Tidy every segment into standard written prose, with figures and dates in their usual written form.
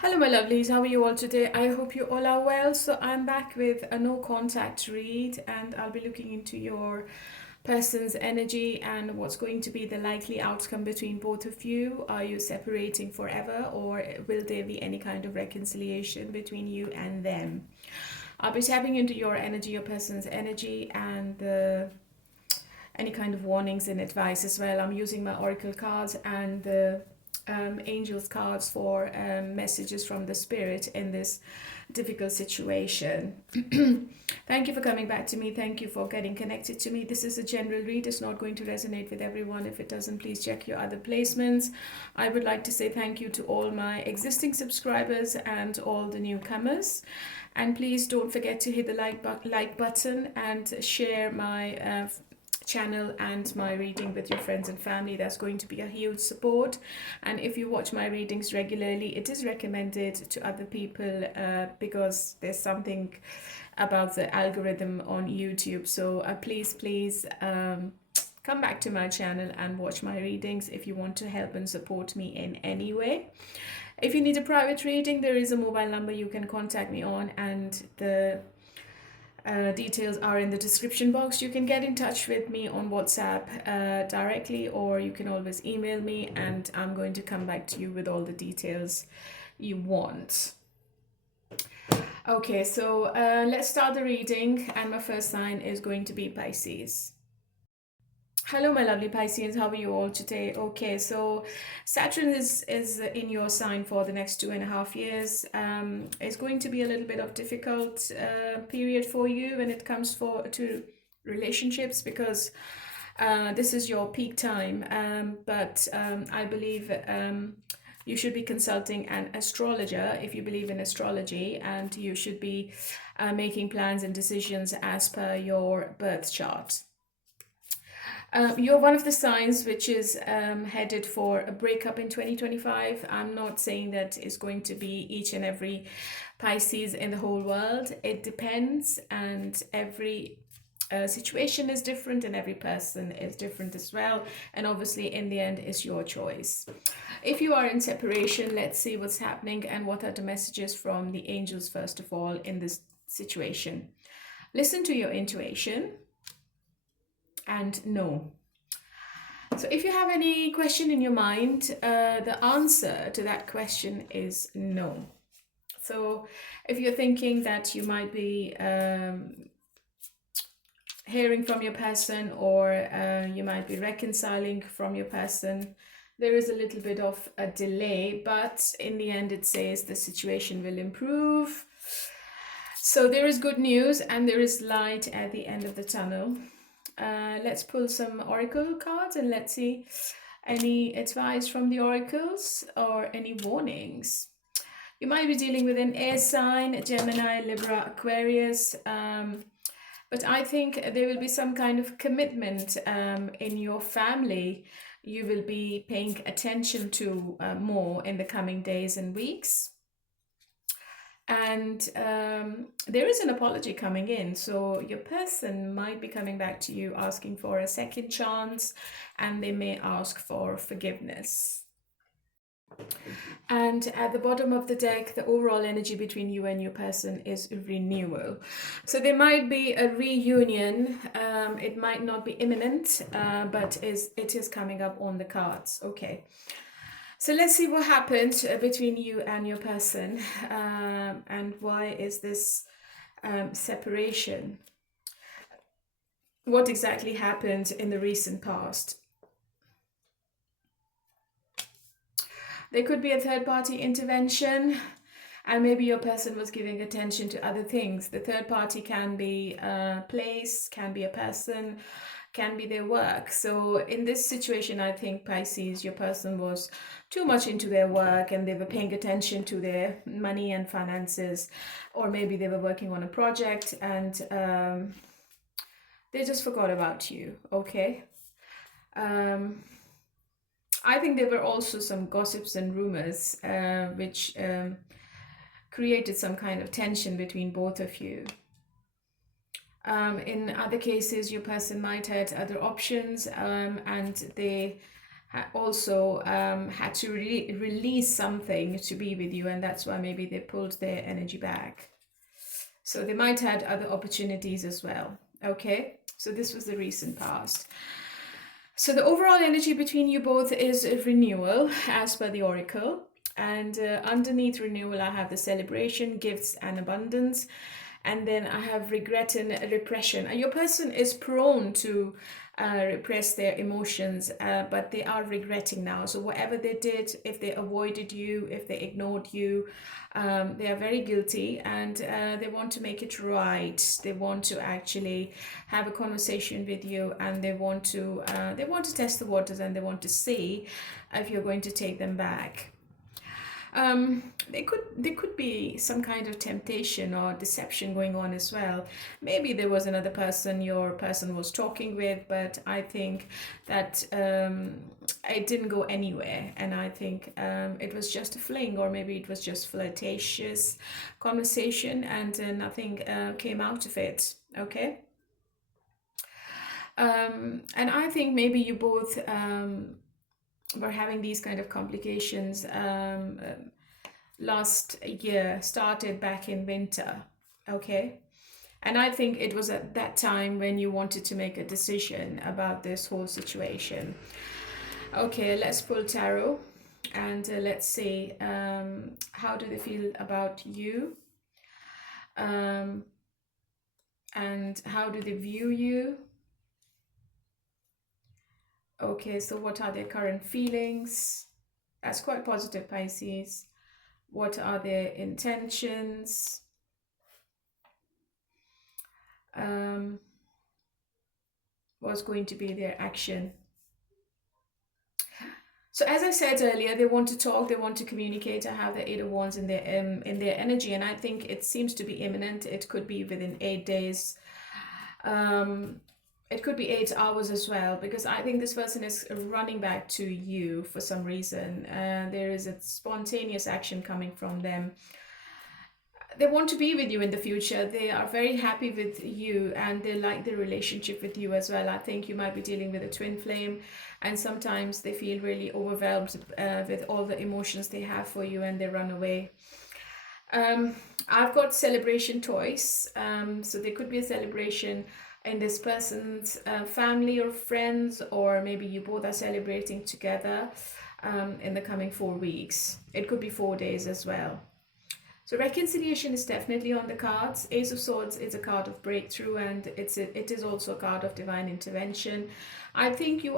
Hello, my lovelies. How are you all today? I hope you all are well. So, I'm back with a no contact read, and I'll be looking into your person's energy and what's going to be the likely outcome between both of you. Are you separating forever, or will there be any kind of reconciliation between you and them? I'll be tapping into your energy, your person's energy, and any kind of warnings and advice as well. I'm using my oracle cards and the angels cards for messages from the spirit in this difficult situation. Thank you for coming back to me. Thank you for getting connected to me. This is a general read. It's not going to resonate with everyone. If it doesn't, please check your other placements. I would like to say thank you to all my existing subscribers and all the newcomers. And please don't forget to hit the like button and share my channel and my reading with your friends and family. That's going to be a huge support. And if you watch my readings regularly, it is recommended to other people because there's something about the algorithm on YouTube. So please come back to my channel and watch my readings if you want to help and support me in any way. If you need a private reading, there is a mobile number you can contact me on, and the details are in the description box. You can get in touch with me on WhatsApp directly, or you can always email me, and I'm going to come back to you with all the details you want. Okay, so let's start the reading, and my first sign is going to be Pisces. Hello, my lovely Pisceans. How are you all today? Okay, so Saturn is in your sign for the next 2.5 years. It's going to be a little bit of difficult period for you when it comes to relationships, because this is your peak time. But I believe you should be consulting an astrologer if you believe in astrology, and you should be making plans and decisions as per your birth chart. You're one of the signs which is headed for a breakup in 2025. I'm not saying that it's going to be each and every Pisces in the whole world. It depends, and every situation is different, and every person is different as well. And obviously, in the end, it's your choice. If you are in separation, let's see what's happening and what are the messages from the angels, first of all, in this situation. Listen to your intuition and know. So if you have any question in your mind, the answer to that question is no. So if you're thinking that you might be hearing from your person, or you might be reconciling from your person, there is a little bit of a delay, but in the end it says the situation will improve. So there is good news and there is light at the end of the tunnel. Let's pull some oracle cards and let's see any advice from the oracles or any warnings. You might be dealing with an air sign, Gemini, Libra, Aquarius, but I think there will be some kind of commitment in your family you will be paying attention to more in the coming days and weeks. And there is an apology coming in, so your person might be coming back to you asking for a second chance, and they may ask for forgiveness. And at the bottom of the deck, the overall energy between you and your person is renewal. So there might be a reunion. It might not be imminent, but it is coming up on the cards. Okay. So let's see what happened between you and your person, and why is this separation? What exactly happened in the recent past? There could be a third-party intervention, and maybe your person was giving attention to other things. The third party can be a place, can be a person, can be their work. So in this situation, I think Pisces, your person was too much into their work and they were paying attention to their money and finances, or maybe they were working on a project and they just forgot about you. Okay. I think there were also some gossips and rumors which created some kind of tension between both of you. In other cases, your person might have other options, and they also had to release something to be with you, and that's why maybe they pulled their energy back. So they might have had other opportunities as well. Okay, so this was the recent past. So the overall energy between you both is a renewal as per the oracle. And underneath renewal, I have the celebration, gifts, and abundance. And then I have regret and repression. And your person is prone to repress their emotions, but they are regretting now. So whatever they did, if they avoided you, if they ignored you, they are very guilty, and they want to make it right. They want to actually have a conversation with you, and they want to test the waters, and they want to see if you're going to take them back. There could be some kind of temptation or deception going on as well. Maybe there was another person your person was talking with, but I think that it didn't go anywhere, and I think it was just a fling, or maybe it was just flirtatious conversation, and nothing came out of it. Okay. And I think maybe you both were having these kind of complications last year, started back in winter. Okay. And I think it was at that time when you wanted to make a decision about this whole situation. Okay, let's pull tarot, and let's see how do they feel about you, and how do they view you. Okay, so what are their current feelings? That's quite positive, Pisces. What are their intentions? What's going to be their action? So as I said earlier, they want to talk, they want to communicate. I have the Eight of Wands in their energy, and I think it seems to be imminent. It could be within 8 days. It could be 8 hours as well, because I think this person is running back to you for some reason. There is a spontaneous action coming from them. They want to be with you in the future. They are very happy with you, and they like the relationship with you as well. I think you might be dealing with a twin flame, and sometimes they feel really overwhelmed with all the emotions they have for you, and they run away. I've got celebration toys. So there could be a celebration in this person's family or friends, or maybe you both are celebrating together in the coming 4 weeks. It could be 4 days as well. So reconciliation is definitely on the cards. Ace of Swords is a card of breakthrough, and it is also a card of divine intervention. I think you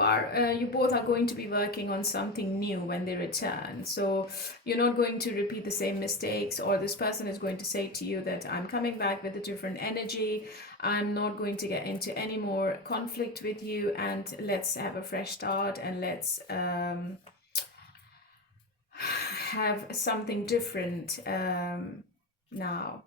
both are going to be working on something new when they return. So you're not going to repeat the same mistakes, or this person is going to say to you that I'm coming back with a different energy. I'm not going to get into any more conflict with you, and let's have a fresh start, and let's have something different now.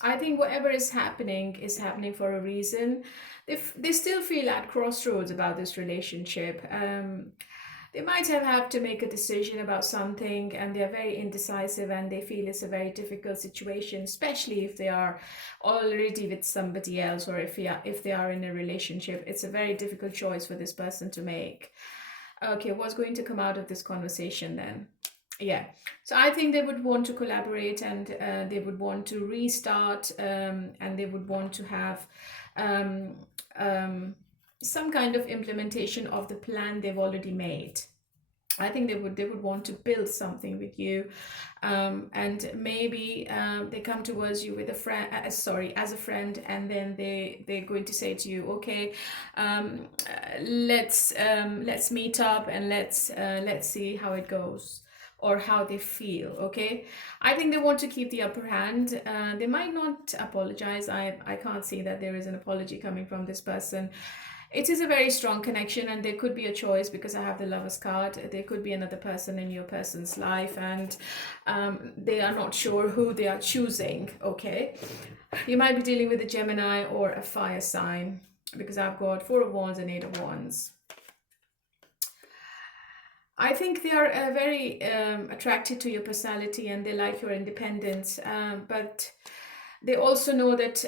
I think whatever is happening for a reason. They still feel at crossroads about this relationship. They might have to make a decision about something, and they're very indecisive, and they feel it's a very difficult situation, especially if they are already with somebody else, or if they are in a relationship. It's a very difficult choice for this person to make. Okay, what's going to come out of this conversation then? Yeah, so I think they would want to collaborate, and they would want to restart, and they would want to have some kind of implementation of the plan they've already made. I think they would want to build something with you, and maybe they come towards you with a friend, as a friend, and then they're going to say to you, okay, let's meet up, and let's see how it goes, or how they feel. Okay, I think they want to keep the upper hand. They might not apologize. I can't see that there is an apology coming from this person. It is a very strong connection, and there could be a choice, because I have the Lovers card. There could be another person in your person's life, and they are not sure who they are choosing. Okay, you might be dealing with a Gemini or a fire sign, because I've got Four of Wands and Eight of Wands. I think they are very attracted to your personality, and they like your independence, but They also know that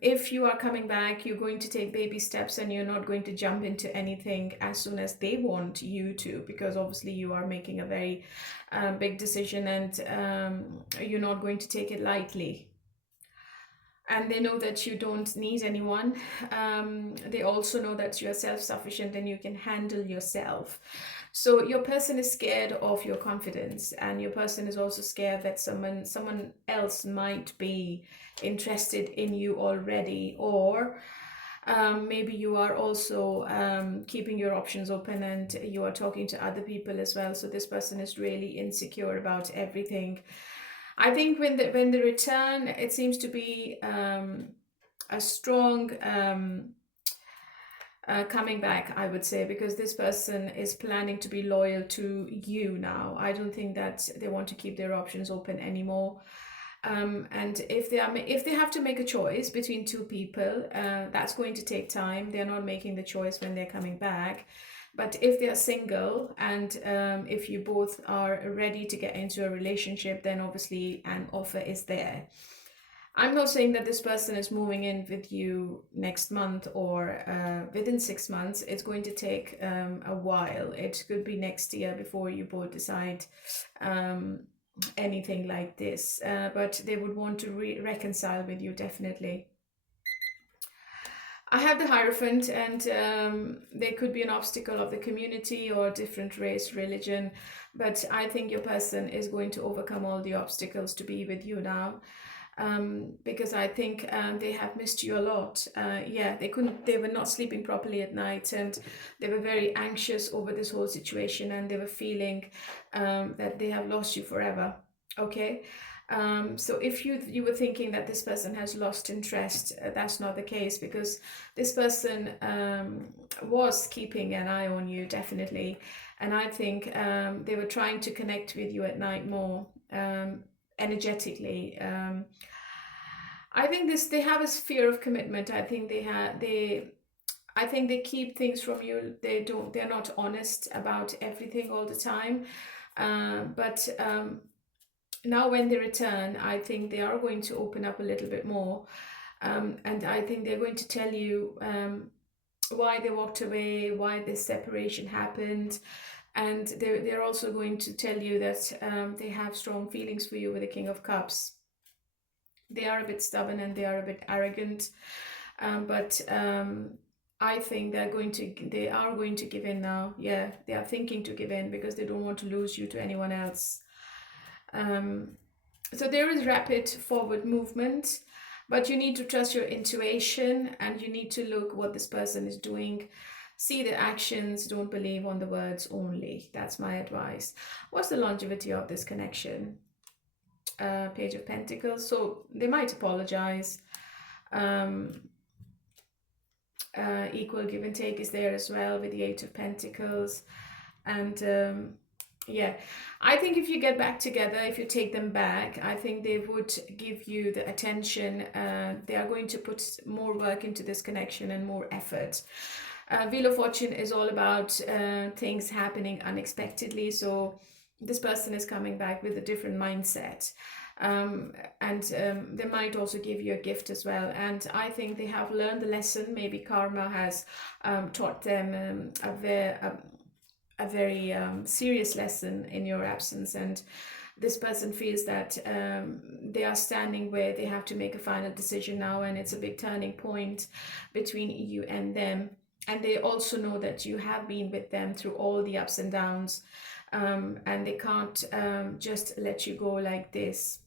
if you are coming back, you're going to take baby steps and you're not going to jump into anything as soon as they want you to, because obviously you are making a very big decision, and you're not going to take it lightly. And they know that you don't need anyone. They also know that you're self-sufficient and you can handle yourself. So your person is scared of your confidence, and your person is also scared that someone else might be interested in you already, or maybe you are also keeping your options open and you are talking to other people as well. So this person is really insecure about everything. I think when they return, it seems to be a strong coming back, I would say, because this person is planning to be loyal to you now. I don't think that they want to keep their options open anymore. And if they have to make a choice between two people, that's going to take time. They're not making the choice when they're coming back. But if they are single, and if you both are ready to get into a relationship, then obviously an offer is there. I'm not saying that this person is moving in with you next month or within 6 months. It's going to take a while. It could be next year before you both decide anything like this. But they would want to reconcile with you, definitely. I have the Hierophant, and there could be an obstacle of the community or different race, religion, but I think your person is going to overcome all the obstacles to be with you now. Because I think they have missed you a lot. Yeah, they were not sleeping properly at night, and they were very anxious over this whole situation, and they were feeling that they have lost you forever. Okay. So if you were thinking that this person has lost interest, that's not the case, because this person was keeping an eye on you, definitely. And I think they were trying to connect with you at night more energetically. I think they have a fear of commitment. I think I think they keep things from you. They're not honest about everything all the time. But now when they return, I think they are going to open up a little bit more. And I think they're going to tell you why they walked away, why this separation happened. And they're also going to tell you that they have strong feelings for you with the King of Cups. They are a bit stubborn and they are a bit arrogant. But I think they are going to give in now. Yeah, they are thinking to give in because they don't want to lose you to anyone else. So there is rapid forward movement, but you need to trust your intuition, and you need to look what this person is doing. See the actions, don't believe on the words only. That's my advice. What's the longevity of this connection? Page of Pentacles. So they might apologize. Equal give and take is there as well with the Eight of Pentacles. And yeah, I think if you get back together, if you take them back, I think they would give you the attention. They are going to put more work into this connection and more effort. Wheel of Fortune is all about things happening unexpectedly. So this person is coming back with a different mindset. And they might also give you a gift as well. And I think they have learned the lesson. Maybe karma has taught them a very serious lesson in your absence, and this person feels that they are standing where they have to make a final decision now, and it's a big turning point between you and them. And they also know that you have been with them through all the ups and downs, and they can't just let you go like this.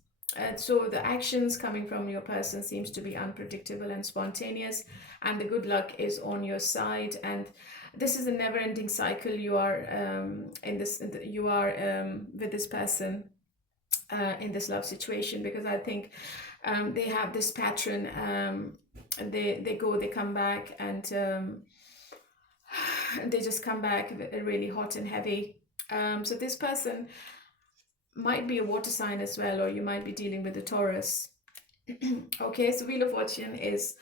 So the actions coming from your person seems to be unpredictable and spontaneous, and the good luck is on your side. And this is a never-ending cycle. You are with this person in this love situation, because I think they have this pattern. They go, they come back, and they just come back really hot and heavy. So this person might be a water sign as well, or you might be dealing with a Taurus. Okay, so Wheel of Fortune is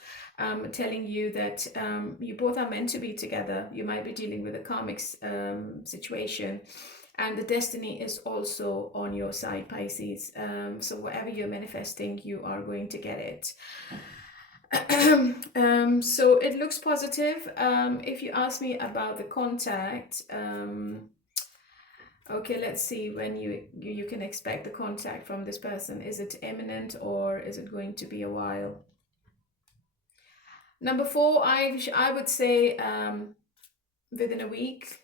telling you that you both are meant to be together. You might be dealing with a karmic situation. and the destiny is also on your side, Pisces. So whatever you're manifesting, you are going to get it. So it looks positive. If you ask me about the contact, okay, let's see when you can expect the contact from this person. Is it imminent or is it going to be a while? Number 4, I would say within a week.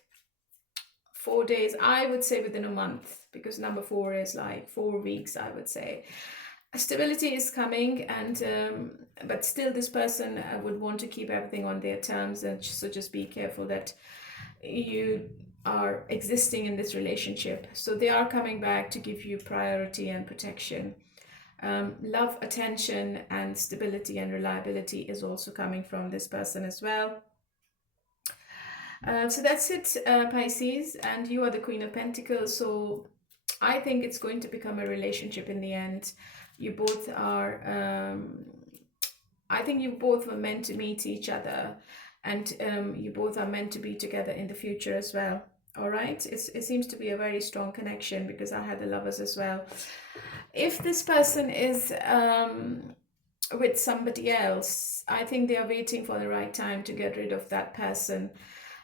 4 days, I would say within a month, because number 4 is like 4 weeks, I would say. Stability is coming, and but still this person would want to keep everything on their terms, and so just be careful that you are existing in this relationship. So they are coming back to give you priority and protection. Love, attention, and stability and reliability is also coming from this person as well. So that's it, Pisces, and you are the Queen of Pentacles. So I think it's going to become a relationship in the end. You both are, I think you both were meant to meet each other, and you both are meant to be together in the future as well. All right, it seems to be a very strong connection, because I had the Lovers as well. If this person is with somebody else, I think they are waiting for the right time to get rid of that person.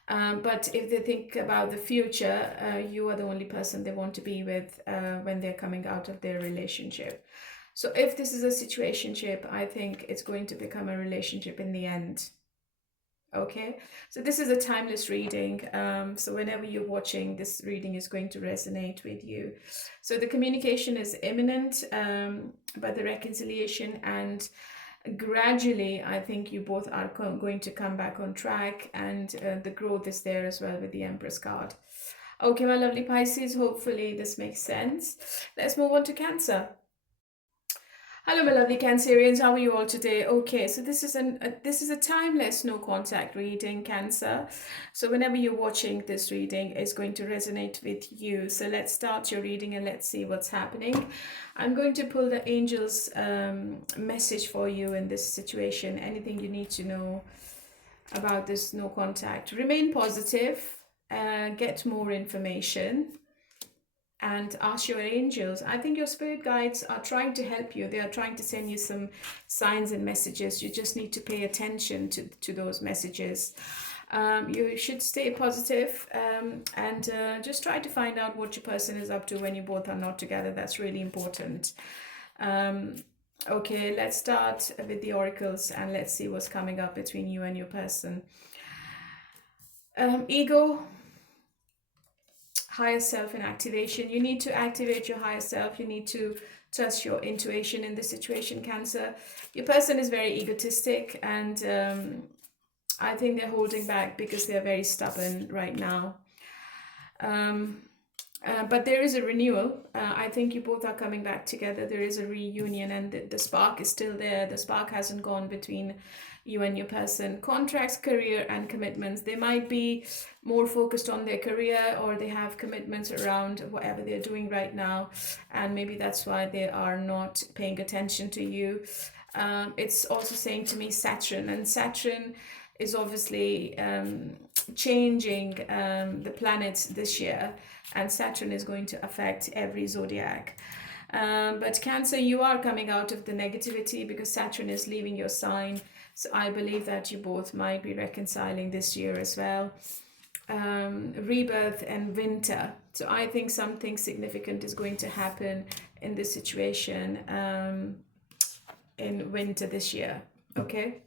But if they think about the future, you are the only person they want to be with when they're coming out of their relationship. So if this is a situationship, I think it's going to become a relationship in the end. Okay, so this is a timeless reading. So whenever you're watching, this reading is going to resonate with you. So the communication is imminent, but the reconciliation and gradually, I think you both are going to come back on track, and the growth is there as well with the Empress card. Okay, my lovely Pisces, hopefully this makes sense. Let's move on to Cancer. Hello, my lovely Cancerians. How are you all today? Okay, so this is a timeless no contact reading, Cancer. So whenever you're watching this reading, it's going to resonate with you. So let's start your reading and let's see what's happening. I'm going to pull the angels' message for you in this situation. Anything you need to know about this no contact. Remain positive. Get more information. And ask your angels. I think your spirit guides are trying to help you. They are trying to send you some signs and messages. You just need to pay attention to those messages. You should stay positive, and just try to find out what your person is up to when you both are not together. That's really important. Okay, let's start with the oracles and let's see what's coming up between you and your person. Ego, higher self, and activation. You need to activate your higher self. You need to trust your intuition in this situation, Cancer. Your person is very egotistic, and I think they're holding back because they're very stubborn right now. But there is a renewal. I think you both are coming back together. There is a reunion, and the spark is still there. The spark hasn't gone between you and your person. Contracts, career, and commitments. They might be more focused on their career, or they have commitments around whatever they're doing right now, and maybe that's why they are not paying attention to you. It's also saying to me Saturn, and Saturn is obviously changing the planets this year, and Saturn is going to affect every zodiac. But Cancer, you are coming out of the negativity because Saturn is leaving your sign. So I believe that you both might be reconciling this year as well. Rebirth and winter. So I think something significant is going to happen in this situation in winter this year. Okay.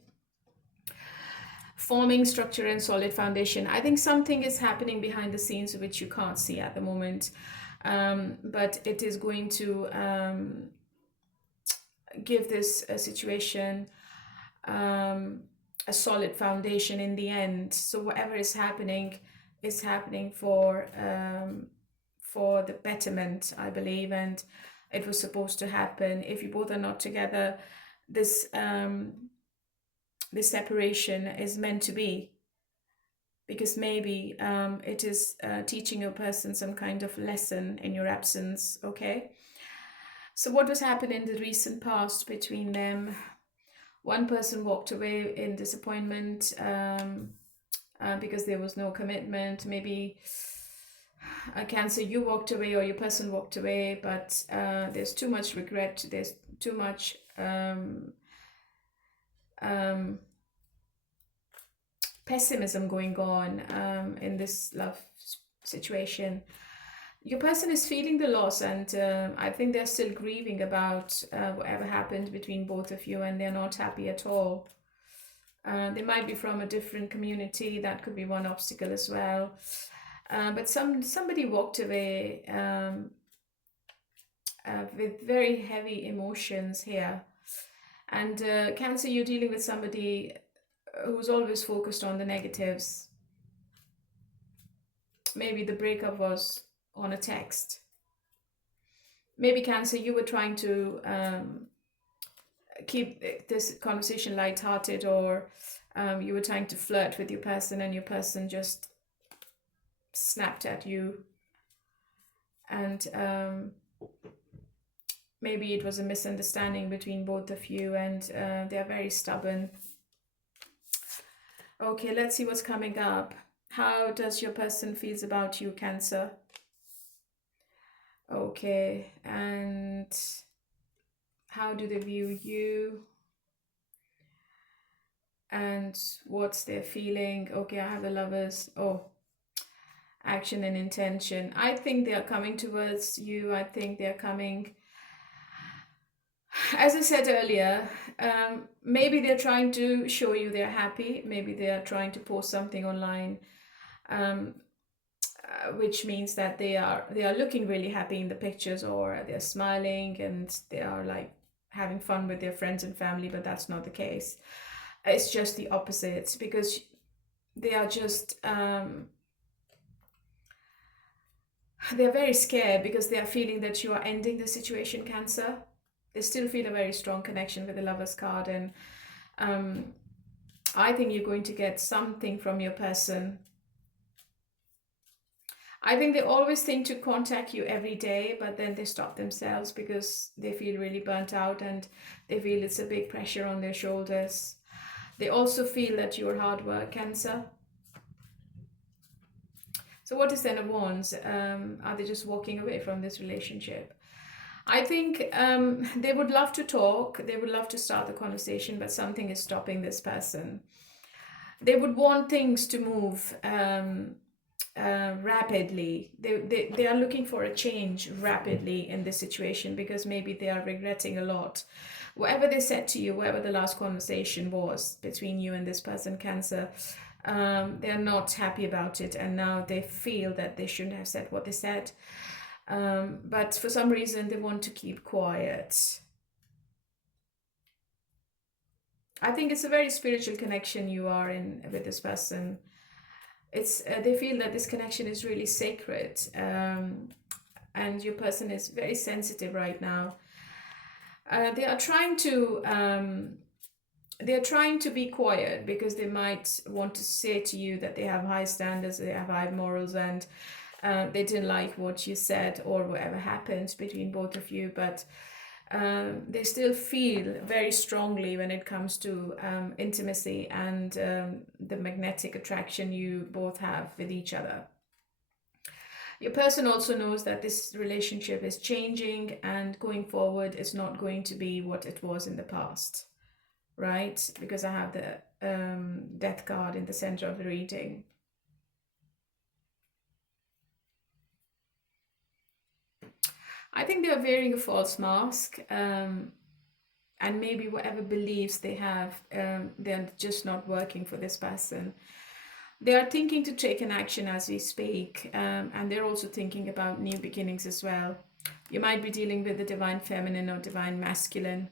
Forming structure and solid foundation. I think something is happening behind the scenes which you can't see at the moment. But it is going to give this situation a solid foundation in the end. So whatever is happening for the betterment, I believe, and it was supposed to happen. If you both are not together, this separation is meant to be, because maybe it is teaching a person some kind of lesson in your absence. Okay, so what was happening in the recent past between them? One person walked away in disappointment because there was no commitment. Maybe Cancer, you walked away or your person walked away, but there's too much regret. There's too much um, pessimism going on in this love situation. Your person is feeling the loss, and I think they're still grieving about whatever happened between both of you, and they're not happy at all. They might be from a different community. That could be one obstacle as well. But somebody walked away with very heavy emotions here. And Cancer, you're dealing with somebody who's always focused on the negatives. Maybe the breakup was on a text. Maybe Cancer, you were trying to keep this conversation lighthearted, or you were trying to flirt with your person and your person just snapped at you. And maybe it was a misunderstanding between both of you, and they're very stubborn. Okay, let's see what's coming up. How does your person feels about you, Cancer? Okay, and how do they view you? And what's their feeling? Okay, I have the Lovers. Oh, action and intention. I think they are coming towards you. I think they're coming, as I said earlier, maybe they're trying to show you they're happy. Maybe they are trying to post something online, which means that they are looking really happy in the pictures, or they're smiling and they are like having fun with their friends and family, but that's not the case. It's just the opposite, because they are just they're very scared because they are feeling that you are ending the situation, Cancer. They still feel a very strong connection with the Lovers card, and I think you're going to get something from your person. I think they always think to contact you every day, but then they stop themselves because they feel really burnt out and they feel it's a big pressure on their shoulders. They also feel that you're hard work, Cancer. So what is Ten of Wands? Are they just walking away from this relationship? I think they would love to talk. They would love to start the conversation, but something is stopping this person. They would want things to move rapidly. They are looking for a change rapidly in this situation, because maybe they are regretting a lot. Whatever they said to you, whatever the last conversation was between you and this person, Cancer, they're not happy about it, and now they feel that they shouldn't have said what they said. But for some reason they want to keep quiet. I think it's a very spiritual connection you are in with this person. It's they feel that this connection is really sacred, and your person is very sensitive right now. They are trying to be quiet because they might want to say to you that they have high standards, they have high morals, and they didn't like what you said or whatever happened between both of you, but they still feel very strongly when it comes to intimacy and the magnetic attraction you both have with each other. Your person also knows that this relationship is changing, and going forward is not going to be what it was in the past, right? Because I have the death card in the center of the reading. I think they are wearing a false mask, and maybe whatever beliefs they have, they're just not working for this person. They are thinking to take an action as we speak, and they're also thinking about new beginnings as well. You might be dealing with the divine feminine or divine masculine,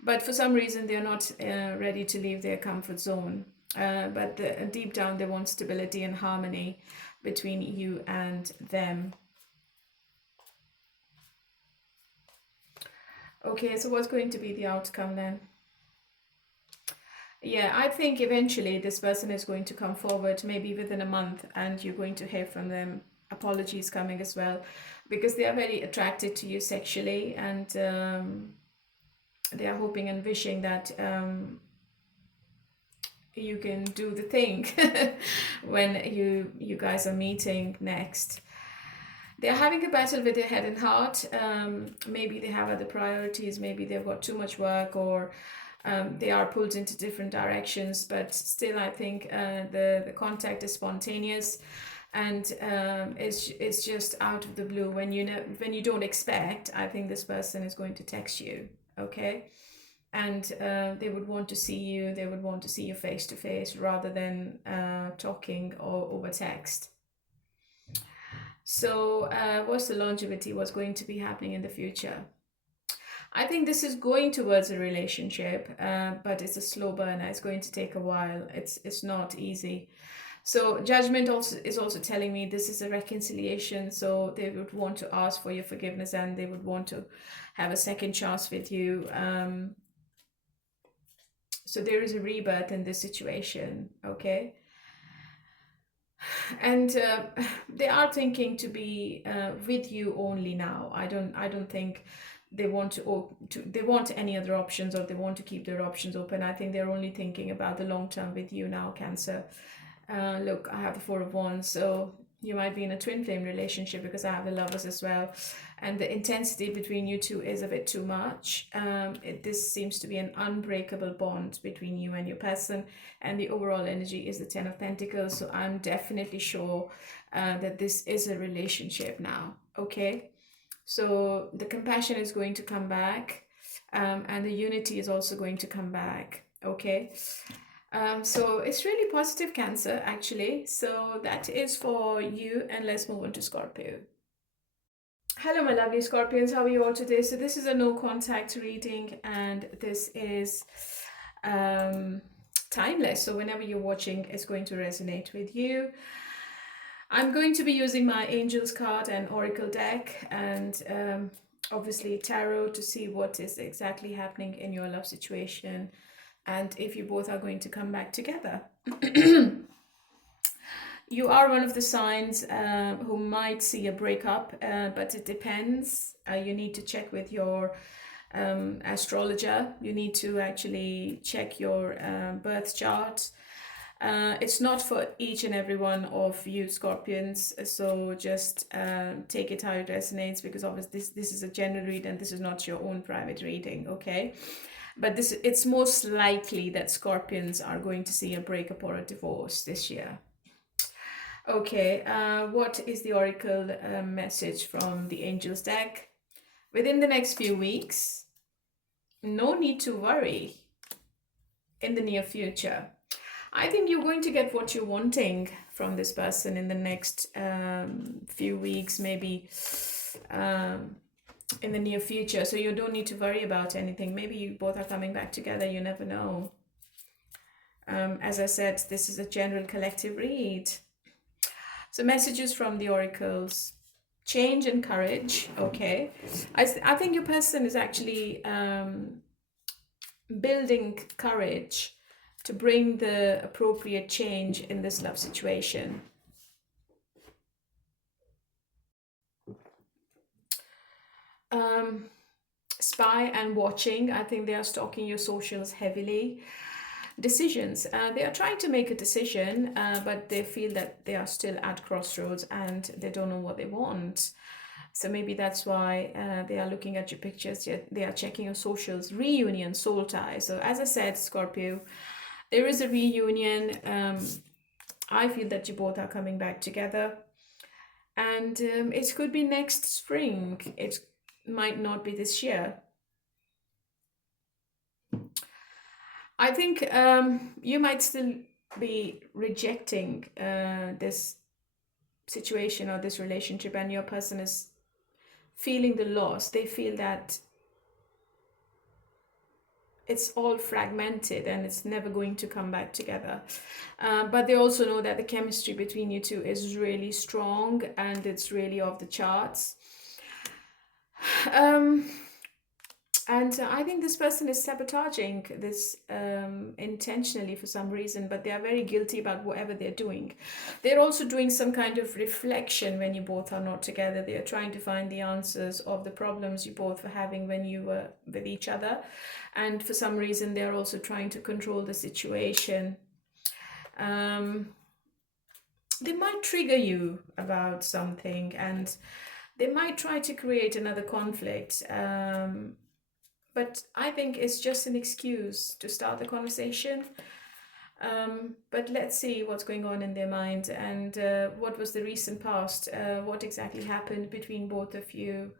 but for some reason they're not ready to leave their comfort zone. But deep down they want stability and harmony between you and them. Okay, so what's going to be the outcome then? Yeah, I think eventually this person is going to come forward, maybe within a month, and you're going to hear from them. Apologies coming as well, because they are very attracted to you sexually, and they are hoping and wishing that you can do the thing when you guys are meeting next. They're having a battle with their head and heart. Maybe they have other priorities. Maybe they've got too much work, or they are pulled into different directions. But still, I think the contact is spontaneous, and it's just out of the blue. When you don't expect, I think this person is going to text you. Okay. And they would want to see you. They would want to see you face to face rather than talking or over text. So what's the longevity? What's going to be happening in the future? I think this is going towards a relationship, but it's a slow burner. It's going to take a while. It's not easy. So judgment also is also telling me this is a reconciliation. So they would want to ask for your forgiveness, and they would want to have a second chance with you. So there is a rebirth in this situation, okay? And they are thinking to be with you only now. I don't think they want they want any other options, or they want to keep their options open. I think they're only thinking about the long term with you now, Cancer. Look, I have the Four of Wands, so you might be in a twin flame relationship, because I have the Lovers as well, and the intensity between you two is a bit too much. This seems to be an unbreakable bond between you and your person, and the overall energy is the Ten of Pentacles. So I'm definitely sure that this is a relationship now. Okay, so the compassion is going to come back, and the unity is also going to come back. Okay. So it's really positive, Cancer, actually. So that is for you, and let's move on to Scorpio. Hello, my lovely Scorpions. How are you all today? So this is a no contact reading, and this is timeless. So whenever you're watching, it's going to resonate with you. I'm going to be using my Angels card and Oracle deck, and obviously Tarot, to see what is exactly happening in your love situation, and if you both are going to come back together. You are one of the signs who might see a breakup, but it depends. You need to check with your astrologer. You need to actually check your birth chart. It's not for each and every one of you Scorpions, so just take it how it resonates, because obviously this is a general read, and this is not your own private reading, okay? But it's most likely that Scorpions are going to see a breakup or a divorce this year. Okay, what is the Oracle message from the Angels deck? Within the next few weeks, no need to worry in the near future. I think you're going to get what you're wanting from this person in the next few weeks, maybe in the near future. So you don't need to worry about anything. Maybe you both are coming back together. You never know. As I said, this is a general collective read. So messages from the oracles: change and courage. Okay, I think your person is actually building courage to bring the appropriate change in this love situation. Spy and watching. I think they are stalking your socials heavily. Decisions. They are trying to make a decision, but they feel that they are still at crossroads and they don't know what they want. So maybe that's why they are looking at your pictures. They are checking your socials. Reunion, soul tie. So as I said, Scorpio, there is a reunion. I feel that you both are coming back together. And it could be next spring. It might not be this year. I think you might still be rejecting this situation or this relationship, and your person is feeling the loss. They feel that it's all fragmented and it's never going to come back together. But they also know that the chemistry between you two is really strong and it's really off the charts. And I think this person is sabotaging this intentionally for some reason, but they are very guilty about whatever they're doing. They're also doing some kind of reflection when you both are not together. They are trying to find the answers of the problems you both were having when you were with each other. And for some reason, they're also trying to control the situation. they might trigger you about something, and they might try to create another conflict. But I think it's just an excuse to start the conversation. But let's see what's going on in their mind, and what was the recent past, what exactly happened between both of you.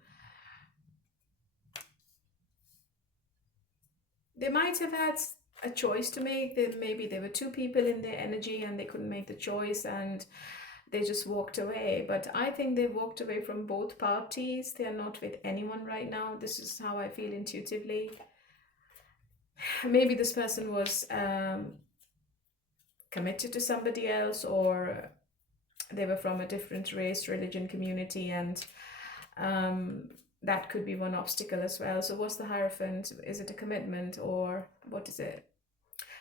They might have had a choice to make. Maybe there were two people in their energy and they couldn't make the choice, and they just walked away. But I think they walked away from both parties. They are not with anyone right now. This is how I feel intuitively. Maybe this person was committed to somebody else, or they were from a different race, religion, community, and that could be one obstacle as well. So what's the Hierophant? Is it a commitment, or what is it?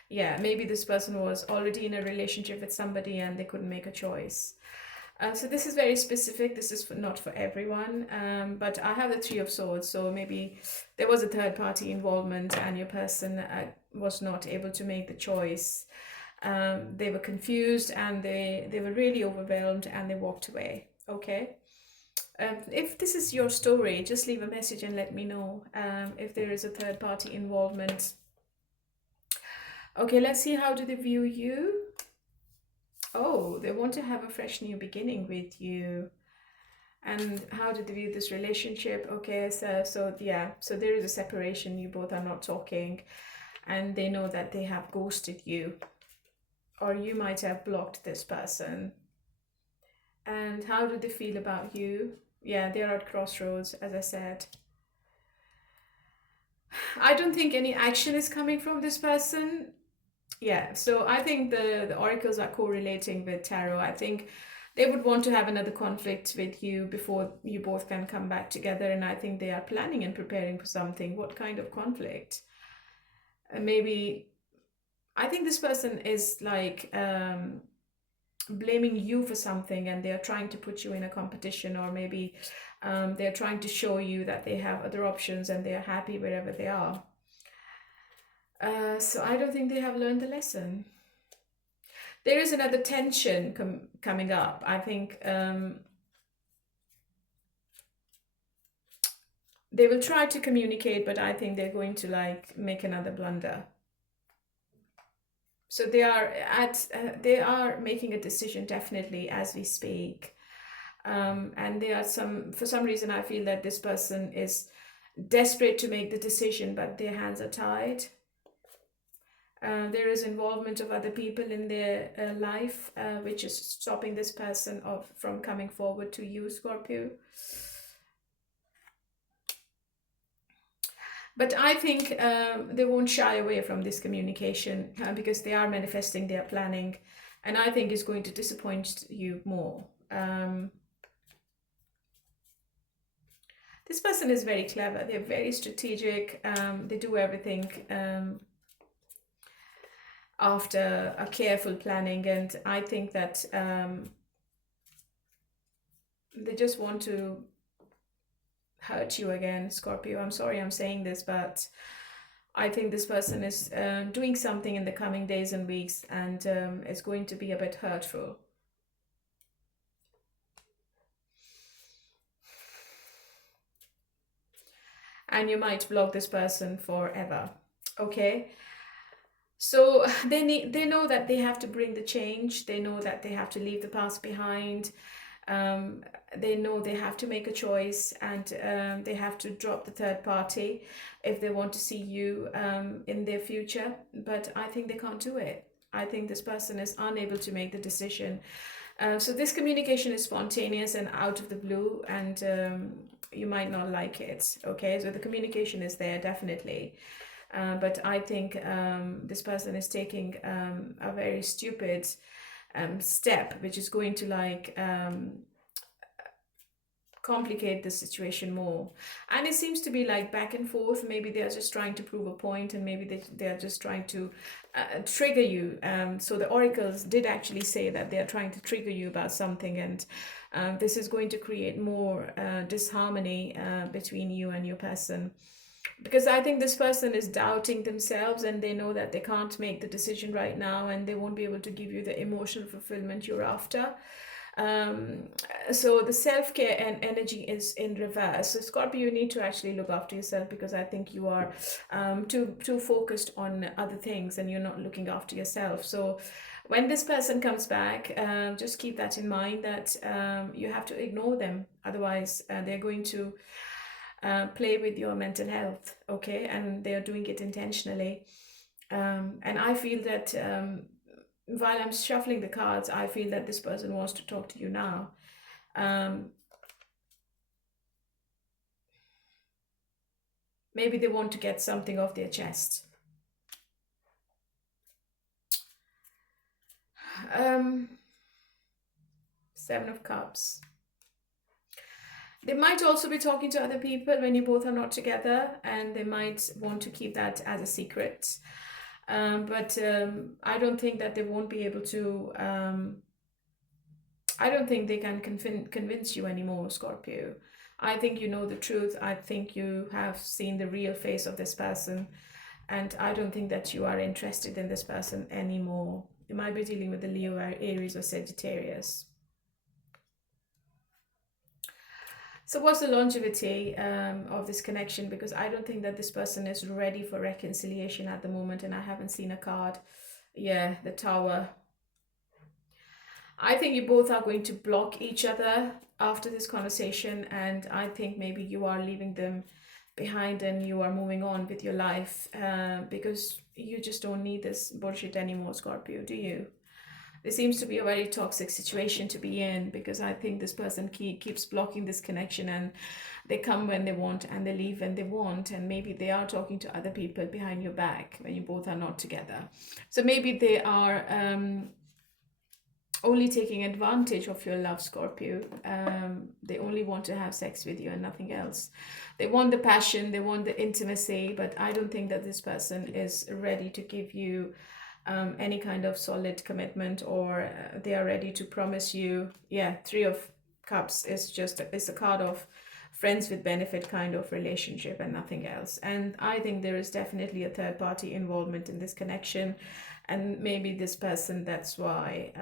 Yeah, maybe this person was already in a relationship with somebody and they couldn't make a choice. So this is very specific. This is not for everyone, but I have the Three of Swords. So maybe there was a third party involvement and your person was not able to make the choice. They were confused and they were really overwhelmed and they walked away. Okay. If this is your story, just leave a message and let me know if there is a third party involvement. Okay, let's see, how do they view you? Oh, they want to have a fresh new beginning with you. And how do they view this relationship? Okay, so yeah, so there is a separation. You both are not talking, and they know that they have ghosted you, or you might have blocked this person. And how do they feel about you? Yeah, they're at crossroads, as I said. I don't think any action is coming from this person. Yeah, so I think the oracles are correlating with tarot. I think they would want to have another conflict with you before you both can come back together, and I think they are planning and preparing for something. What kind of conflict? Maybe, I think this person is like blaming you for something, and they are trying to put you in a competition, or maybe they're trying to show you that they have other options and they are happy wherever they are. So I don't think they have learned the lesson. There is another tension coming up. I think they will try to communicate, but I think they're going to like make another blunder. So they are making a decision definitely as we speak. And there are for some reason I feel that this person is desperate to make the decision, but their hands are tied. There is involvement of other people in their life, which is stopping this person from coming forward to you, Scorpio. But I think they won't shy away from this communication because they are manifesting, they are planning, and I think it's going to disappoint you more. This person is very clever. They're very strategic. They do everything after a careful planning, and I think that they just want to hurt you again, Scorpio. I'm sorry I'm saying this, but I think this person is doing something in the coming days and weeks, and it's going to be a bit hurtful. And you might block this person forever. Okay. So they know that they have to bring the change. They know that they have to leave the past behind. They know they have to make a choice, and they have to drop the third party if they want to see you in their future. But I think they can't do it. I think this person is unable to make the decision. So this communication is spontaneous and out of the blue, and you might not like it. Okay, so the communication is there definitely. But I think this person is taking a very stupid step, which is going to like complicate the situation more. And it seems to be like back and forth. Maybe they are just trying to prove a point, and maybe they are just trying to trigger you. So the oracles did actually say that they are trying to trigger you about something, and this is going to create more disharmony between you and your person. Because I think this person is doubting themselves, and they know that they can't make the decision right now, and they won't be able to give you the emotional fulfillment you're after. um so the self-care and energy is in reverse. So Scorpio, you need to actually look after yourself, because I think you are too focused on other things, and you're not looking after yourself. So when this person comes back, just keep that in mind, that you have to ignore them. Otherwise they're going to play with your mental health, okay? And they are doing it intentionally. And I feel that while I'm shuffling the cards, I feel that this person wants to talk to you now. Um, Maybe they want to get something off their chest. Um, Seven of Cups. They might also be talking to other people when you both are not together, and they might want to keep that as a secret. But I don't think that they won't be able to. I don't think they can convince you anymore, Scorpio. I think you know the truth. I think you have seen the real face of this person. And I don't think that you are interested in this person anymore. You might be dealing with the Leo, Aries, or Sagittarius. So what's the longevity of this connection? Because I don't think that this person is ready for reconciliation at the moment, and I haven't seen a card. Yeah, the Tower. I think you both are going to block each other after this conversation, and I think maybe you are leaving them behind and you are moving on with your life, because you just don't need this bullshit anymore, Scorpio, do you? There seems to be a very toxic situation to be in, because I think this person keeps blocking this connection, and they come when they want and they leave when they want, and maybe they are talking to other people behind your back when you both are not together. So maybe they are only taking advantage of your love, Scorpio. They only want to have sex with you and nothing else. They want the passion, they want the intimacy, but I don't think that this person is ready to give you any kind of solid commitment, or they are ready to promise you. Yeah, Three of Cups is just it's a card of friends with benefit kind of relationship and nothing else. And I think there is definitely a third party involvement in this connection, and maybe this person, that's why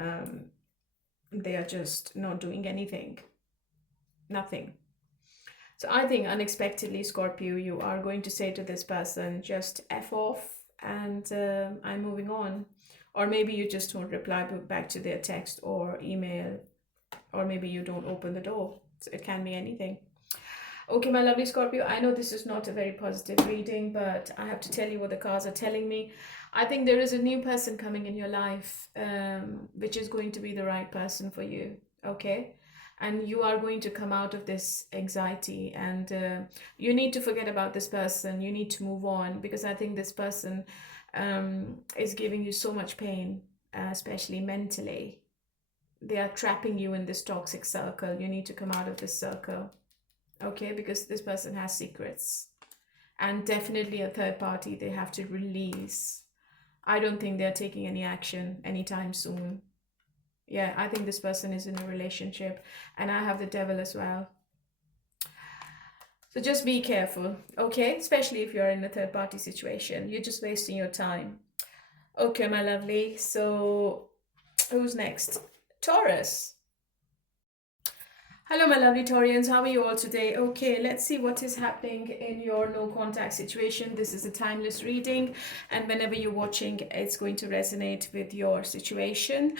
they are just not doing anything, nothing. So I think unexpectedly, Scorpio, you are going to say to this person, just F off, and I'm moving on. Or maybe you just don't reply back to their text or email, or maybe you don't open the door. So it can be anything. Okay, my lovely Scorpio, I know this is not a very positive reading, but I have to tell you what the cards are telling me. I think there is a new person coming in your life, which is going to be the right person for you, okay? And you are going to come out of this anxiety, and you need to forget about this person. You need to move on, because I think this person is giving you so much pain, especially mentally. They are trapping you in this toxic circle. You need to come out of this circle, okay? Because this person has secrets, and definitely a third party they have to release. I don't think they're taking any action anytime soon. Yeah, I think this person is in a relationship, and I have the Devil as well. So just be careful, okay? Especially if you're in a third party situation. You're just wasting your time. Okay, my lovely. So who's next? Taurus. Hello, my lovely Taurians. How are you all today? Okay, let's see what is happening in your no contact situation. This is a timeless reading, and whenever you're watching, it's going to resonate with your situation.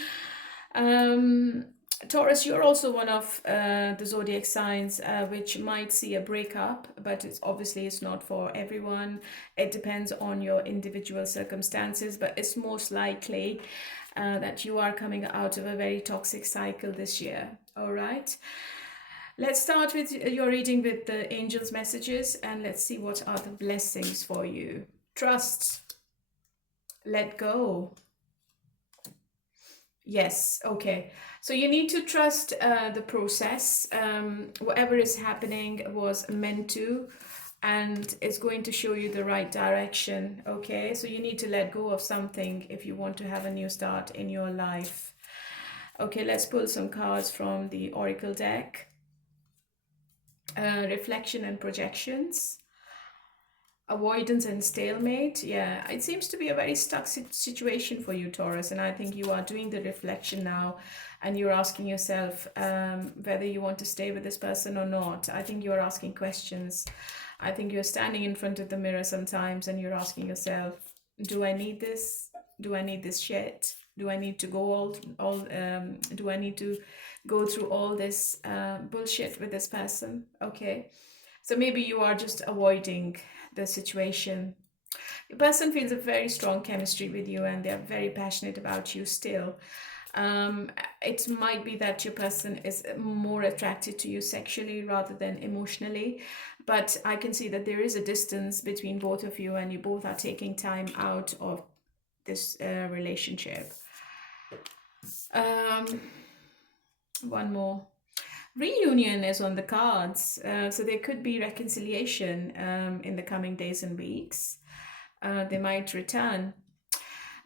Taurus, you're also one of the zodiac signs which might see a breakup, but it's not for everyone. It depends on your individual circumstances, but it's most likely that you are coming out of a very toxic cycle this year. All right. Let's start with your reading with the angels' messages, and let's see what are the blessings for you. Trust. Let go. Yes, okay. So you need to trust the process. Whatever is happening was meant to, and it's going to show you the right direction, okay? So you need to let go of something if you want to have a new start in your life. Okay, let's pull some cards from the Oracle deck. Reflection and projections. Avoidance and stalemate. Yeah, it seems to be a very stuck situation for you, Taurus. And I think you are doing the reflection now and you're asking yourself whether you want to stay with this person or not. I think you're asking questions. I think you're standing in front of the mirror sometimes and you're asking yourself, do I need this? Do I need this shit? Do I need to go do I need to go through all this bullshit with this person? Okay. So maybe you are just avoiding the situation. Your person feels a very strong chemistry with you and they're very passionate about you still. Um, it might be that your person is more attracted to you sexually rather than emotionally, but I can see that there is a distance between both of you and you both are taking time out of this relationship. Um, one more. Reunion is on the cards, so there could be reconciliation in the coming days and weeks. They might return,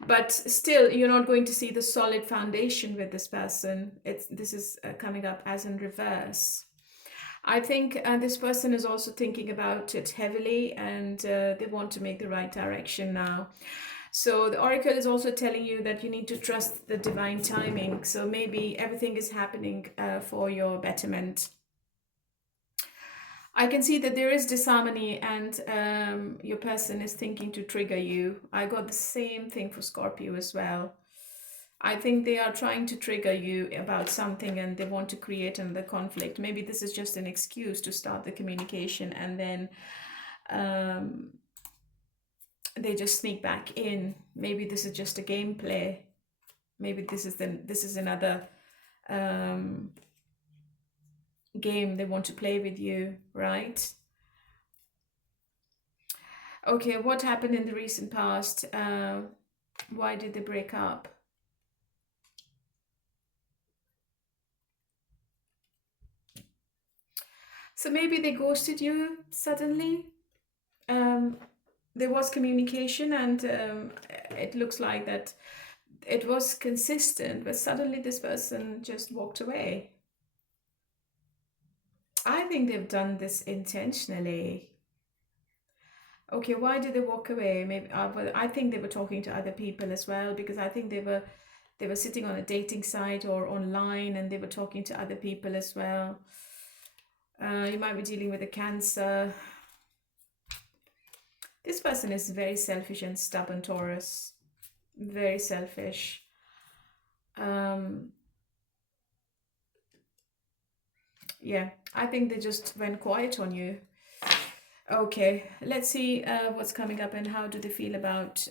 but still, you're not going to see the solid foundation with this person. This is coming up as in reverse. I think this person is also thinking about it heavily, and they want to make the right direction now. So the oracle is also telling you that you need to trust the divine timing. So maybe everything is happening for your betterment. I can see that there is disharmony and your person is thinking to trigger you. I got the same thing for Scorpio as well. I think they are trying to trigger you about something and they want to create another conflict. Maybe this is just an excuse to start the communication and then they just sneak back in. Maybe this is just a gameplay. Maybe this is another game they want to play with you, right? Okay, what happened in the recent past? Why did they break up? So maybe they ghosted you suddenly. There was communication and it looks like that it was consistent, but suddenly this person just walked away. I think they've done this intentionally. Okay, why did they walk away? Maybe well, I think they were talking to other people as well because I think they were sitting on a dating site or online and they were talking to other people as well. You might be dealing with a Cancer. This person is very selfish and stubborn, Taurus. Very selfish. Yeah, I think they just went quiet on you. Okay, let's see what's coming up and how do they feel about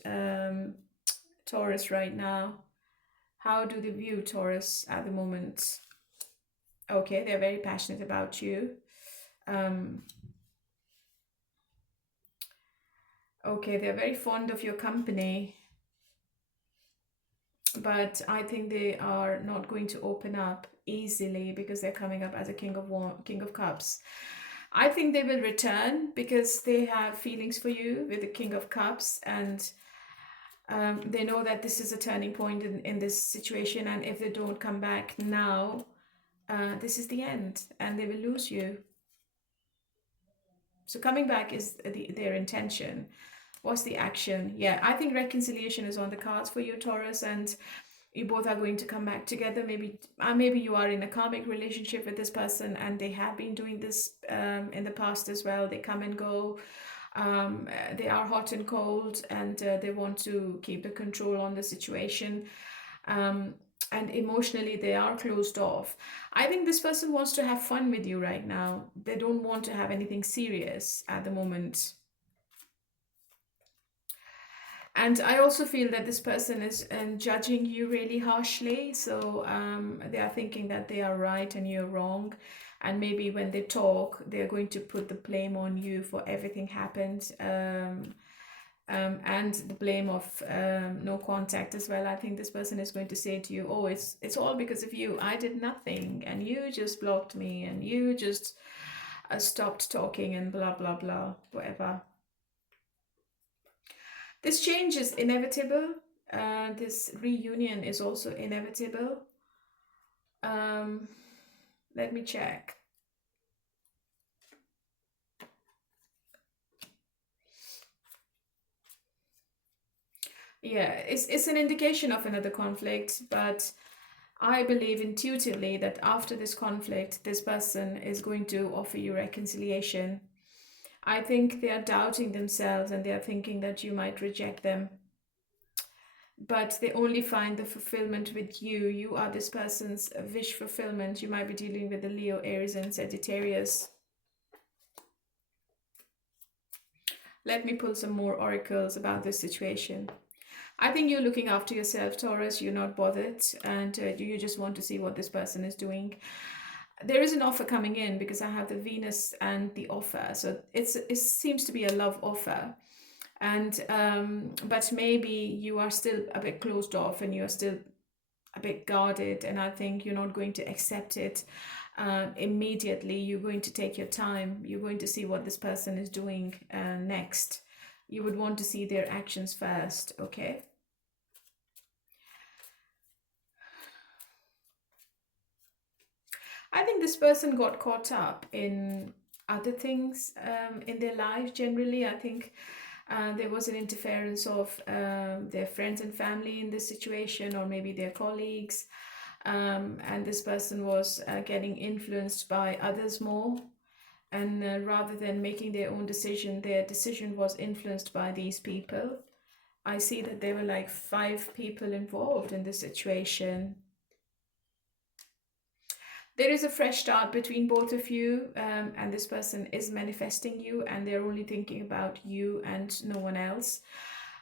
Taurus right now. How do they view Taurus at the moment? Okay, they're very passionate about you. Okay, they're very fond of your company, but I think they are not going to open up easily because they're coming up as a King of Cups. I think they will return because they have feelings for you with the King of Cups and they know that this is a turning point in this situation, and if they don't come back now, this is the end and they will lose you. So coming back is their intention. What's the action? Yeah, I think reconciliation is on the cards for you, Taurus, and you both are going to come back together. Maybe you are in a karmic relationship with this person and they have been doing this in the past as well. They come and go. They are hot and cold and they want to keep the control on the situation. And emotionally they are closed off. I think this person wants to have fun with you right now. They don't want to have anything serious at the moment. And I also feel that this person is judging you really harshly. So they are thinking that they are right and you're wrong. And maybe when they talk, they're going to put the blame on you for everything happened. And the blame of no contact as well. I think this person is going to say to you, oh, it's all because of you. I did nothing and you just blocked me and you just stopped talking and blah, blah, blah, whatever. This change is inevitable. This reunion is also inevitable. Let me check. Yeah, it's an indication of another conflict, but I believe intuitively that after this conflict, this person is going to offer you reconciliation. I think they are doubting themselves and they are thinking that you might reject them, but they only find the fulfillment with you. You are this person's wish fulfillment. You might be dealing with the Leo, Aries, and Sagittarius. Let me pull some more oracles about this situation. I think you're looking after yourself, Taurus. You're not bothered, and you just want to see what this person is doing. There is an offer coming in because I have the Venus and the offer, so it seems to be a love offer, and but maybe you are still a bit closed off and you are still a bit guarded, and I think you're not going to accept it immediately. You're going to take your time. You're going to see what this person is doing next. You would want to see their actions first, okay? I think this person got caught up in other things in their life generally. I think there was an interference of their friends and family in this situation, or maybe their colleagues. And this person was getting influenced by others more. And rather than making their decision was influenced by these people. I see that there were like 5 people involved in this situation. There is a fresh start between both of you, and this person is manifesting you, and they're only thinking about you and no one else.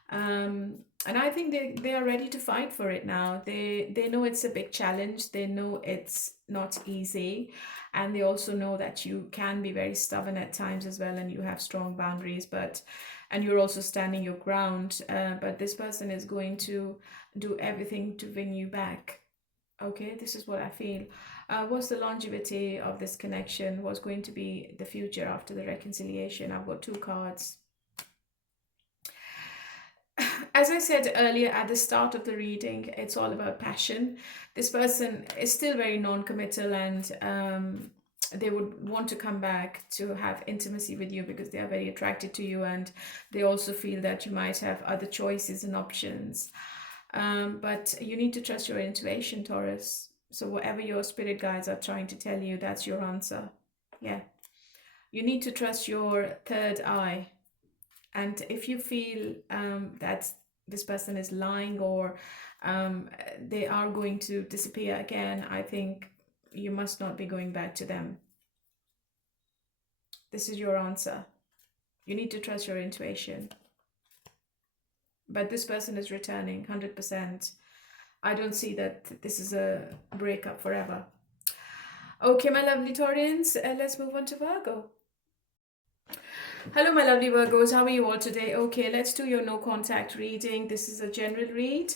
And I think they are ready to fight for it now. They know it's a big challenge. They know it's not easy, and they also know that you can be very stubborn at times as well, and you have strong boundaries, and you're also standing your ground. But this person is going to do everything to win you back. Okay, this is what I feel. What's the longevity of this connection? What's going to be the future after the reconciliation? I've got 2 cards. As I said earlier at the start of the reading, it's all about passion. This person is still very non-committal, and they would want to come back to have intimacy with you because they are very attracted to you, and they also feel that you might have other choices and options. But you need to trust your intuition, Taurus. So whatever your spirit guides are trying to tell you, that's your answer. Yeah. You need to trust your third eye. And if you feel that this person is lying, or they are going to disappear again, I think you must not be going back to them. This is your answer. You need to trust your intuition. But this person is returning 100%. I don't see that this is a breakup forever. Okay, my lovely Taurians, let's move on to Virgo. Hello, my lovely Virgos. How are you all today? Okay, let's do your no contact reading. This is a general read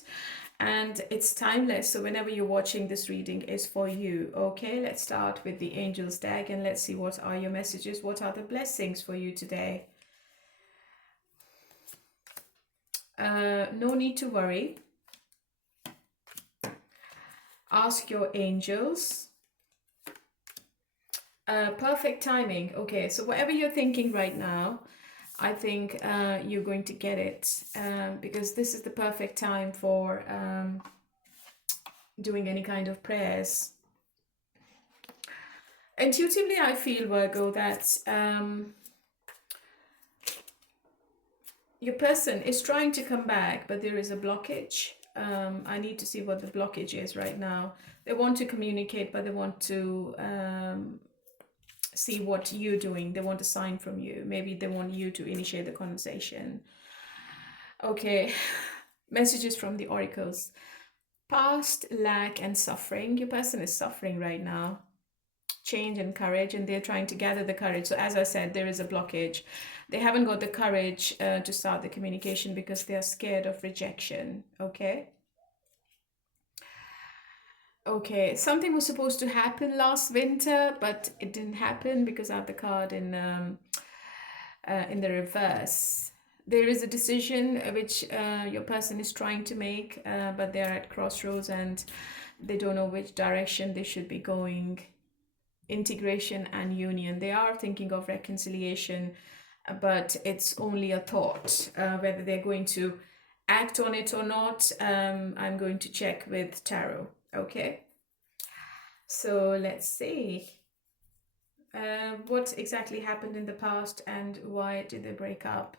and it's timeless. So whenever you're watching, this reading is for you. Okay, let's start with the Angels deck and let's see what are your messages. What are the blessings for you today? No need to worry. Ask your angels. Perfect timing. Okay, so whatever you're thinking right now, I think you're going to get it, because this is the perfect time for doing any kind of prayers. Intuitively, I feel, Virgo, that your person is trying to come back, but there is a blockage. I need to see what the blockage is right now. They want to communicate, but they want to see what you're doing. They want a sign from you. Maybe they want you to initiate the conversation. Okay, messages from the oracles. Past, lack, and suffering. Your person is suffering right now. Change and courage, and they're trying to gather the courage. So as I said, there is a blockage. They haven't got the courage to start the communication because they are scared of rejection. Okay. Okay, something was supposed to happen last winter, but it didn't happen because I have the card in the reverse. There is a decision which your person is trying to make, but they're at crossroads and they don't know which direction they should be going. Integration and union. They are thinking of reconciliation, but it's only a thought. Whether they're going to act on it or not, I'm going to check with tarot. Okay, so let's see what exactly happened in the past and why did they break up.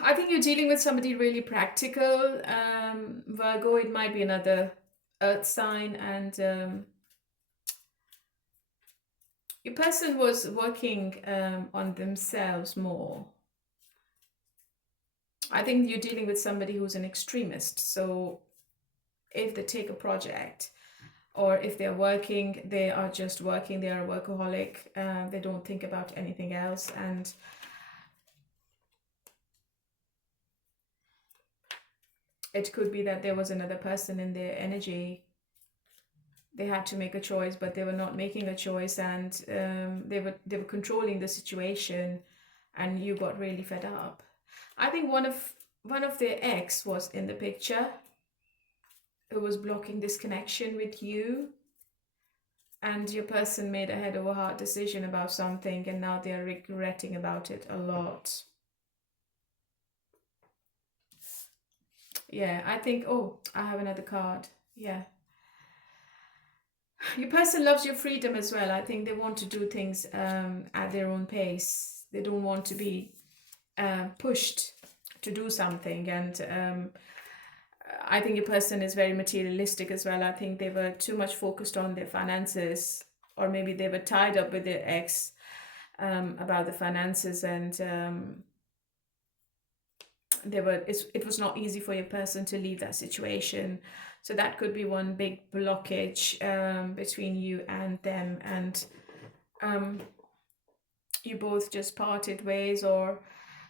I think you're dealing with somebody really practical, Virgo. It might be another earth sign, and your person was working on themselves more. I think you're dealing with somebody who's an extremist. So if they take a project or if they're working, they are just working, they are a workaholic, they don't think about anything else. And it could be that there was another person in their energy. They had to make a choice, but they were not making a choice, and they were controlling the situation, and you got really fed up. I think one of their ex was in the picture who was blocking this connection with you, and your person made a head over heart decision about something, and now they are regretting about it a lot. Yeah, I think, oh, I have another card. Yeah. Your person loves your freedom as well. I think they want to do things at their own pace. They don't want to be pushed to do something. And I think your person is very materialistic as well. I think they were too much focused on their finances, or maybe they were tied up with their ex about the finances, and it was not easy for your person to leave that situation. So that could be one big blockage between you and them, and you both just parted ways, or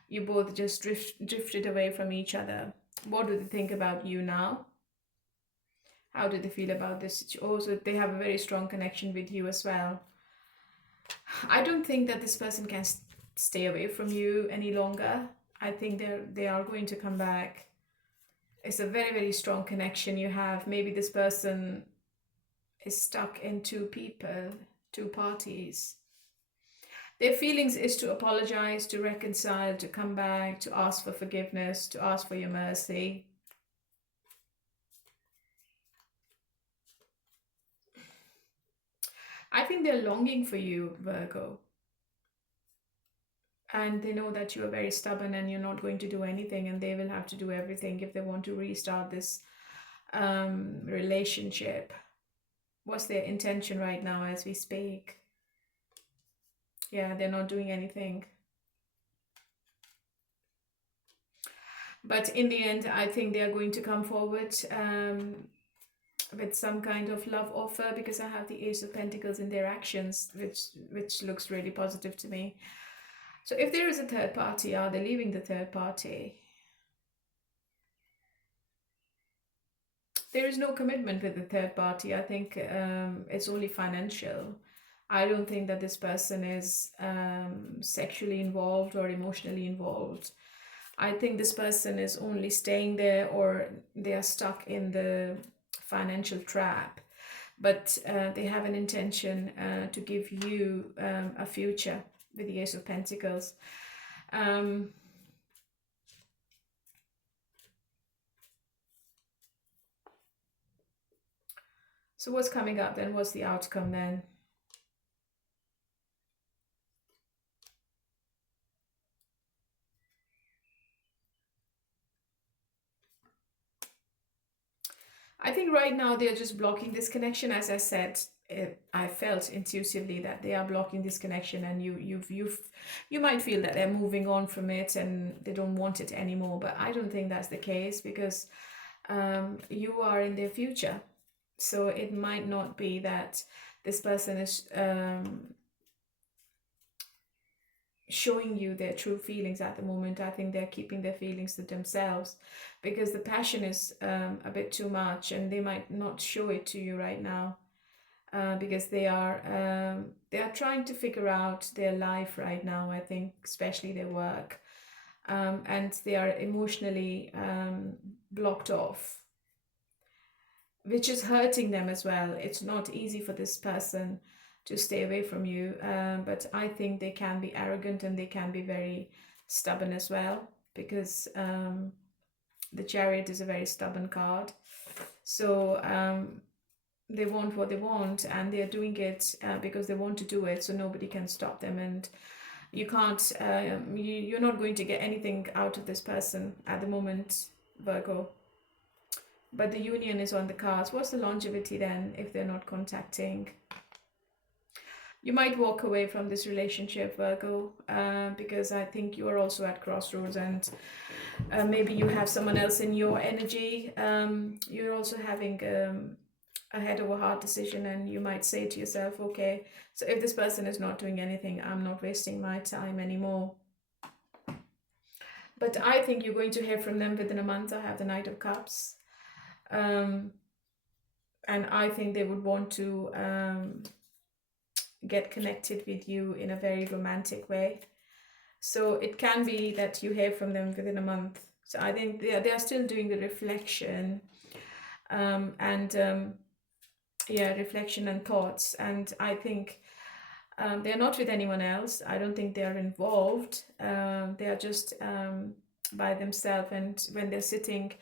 you both just drifted away from each other. What do they think about you now? How do they feel about this? Also, they have a very strong connection with you as well. I don't think that this person can stay away from you any longer. I think they are going to come back. It's a very, very strong connection you have. Maybe this person is stuck in two parties. Their feelings is to apologize, to reconcile, to come back, to ask for forgiveness, to ask for your mercy. I think they're longing for you, Virgo. And they know that you are very stubborn and you're not going to do anything, and they will have to do everything if they want to restart this relationship. What's their intention right now as we speak? Yeah, they're not doing anything. But in the end, I think they are going to come forward with some kind of love offer, because I have the Ace of Pentacles in their actions, which looks really positive to me. So if there is a third party, are they leaving the third party? There is no commitment with the third party. I think it's only financial. I don't think that this person is sexually involved or emotionally involved. I think this person is only staying there, or they are stuck in the financial trap. But they have an intention to give you a future with the Ace of Pentacles. So what's coming up then? What's the outcome then? I think right now they're just blocking this connection. As I said, I felt intuitively that they are blocking this connection, and you might feel that they're moving on from it and they don't want it anymore. But I don't think that's the case, because you are in their future. So it might not be that this person is showing you their true feelings at the moment. I think they're keeping their feelings to themselves, because the passion is a bit too much, and they might not show it to you right now because they are trying to figure out their life right now. I think especially their work, and they are emotionally blocked off, which is hurting them as well. It's not easy for this person to stay away from you. But I think they can be arrogant and they can be very stubborn as well, because the Chariot is a very stubborn card. So they want what they want, and they're doing it because they want to do it, so nobody can stop them. And you can't, you're not going to get anything out of this person at the moment, Virgo. But the union is on the cards. What's the longevity then if they're not contacting? You might walk away from this relationship, Virgo, because I think you are also at crossroads, and maybe you have someone else in your energy. You're also having a head over heart decision, and you might say to yourself, okay, so if this person is not doing anything, I'm not wasting my time anymore. But I think you're going to hear from them within a month. I have the Knight of Cups. And I think they would want to get connected with you in a very romantic way. So it can be that you hear from them within a month. So I think they are still doing the reflection, reflection and thoughts. And I think they're not with anyone else. I don't think they are involved. They are just by themselves. And when they're sitting,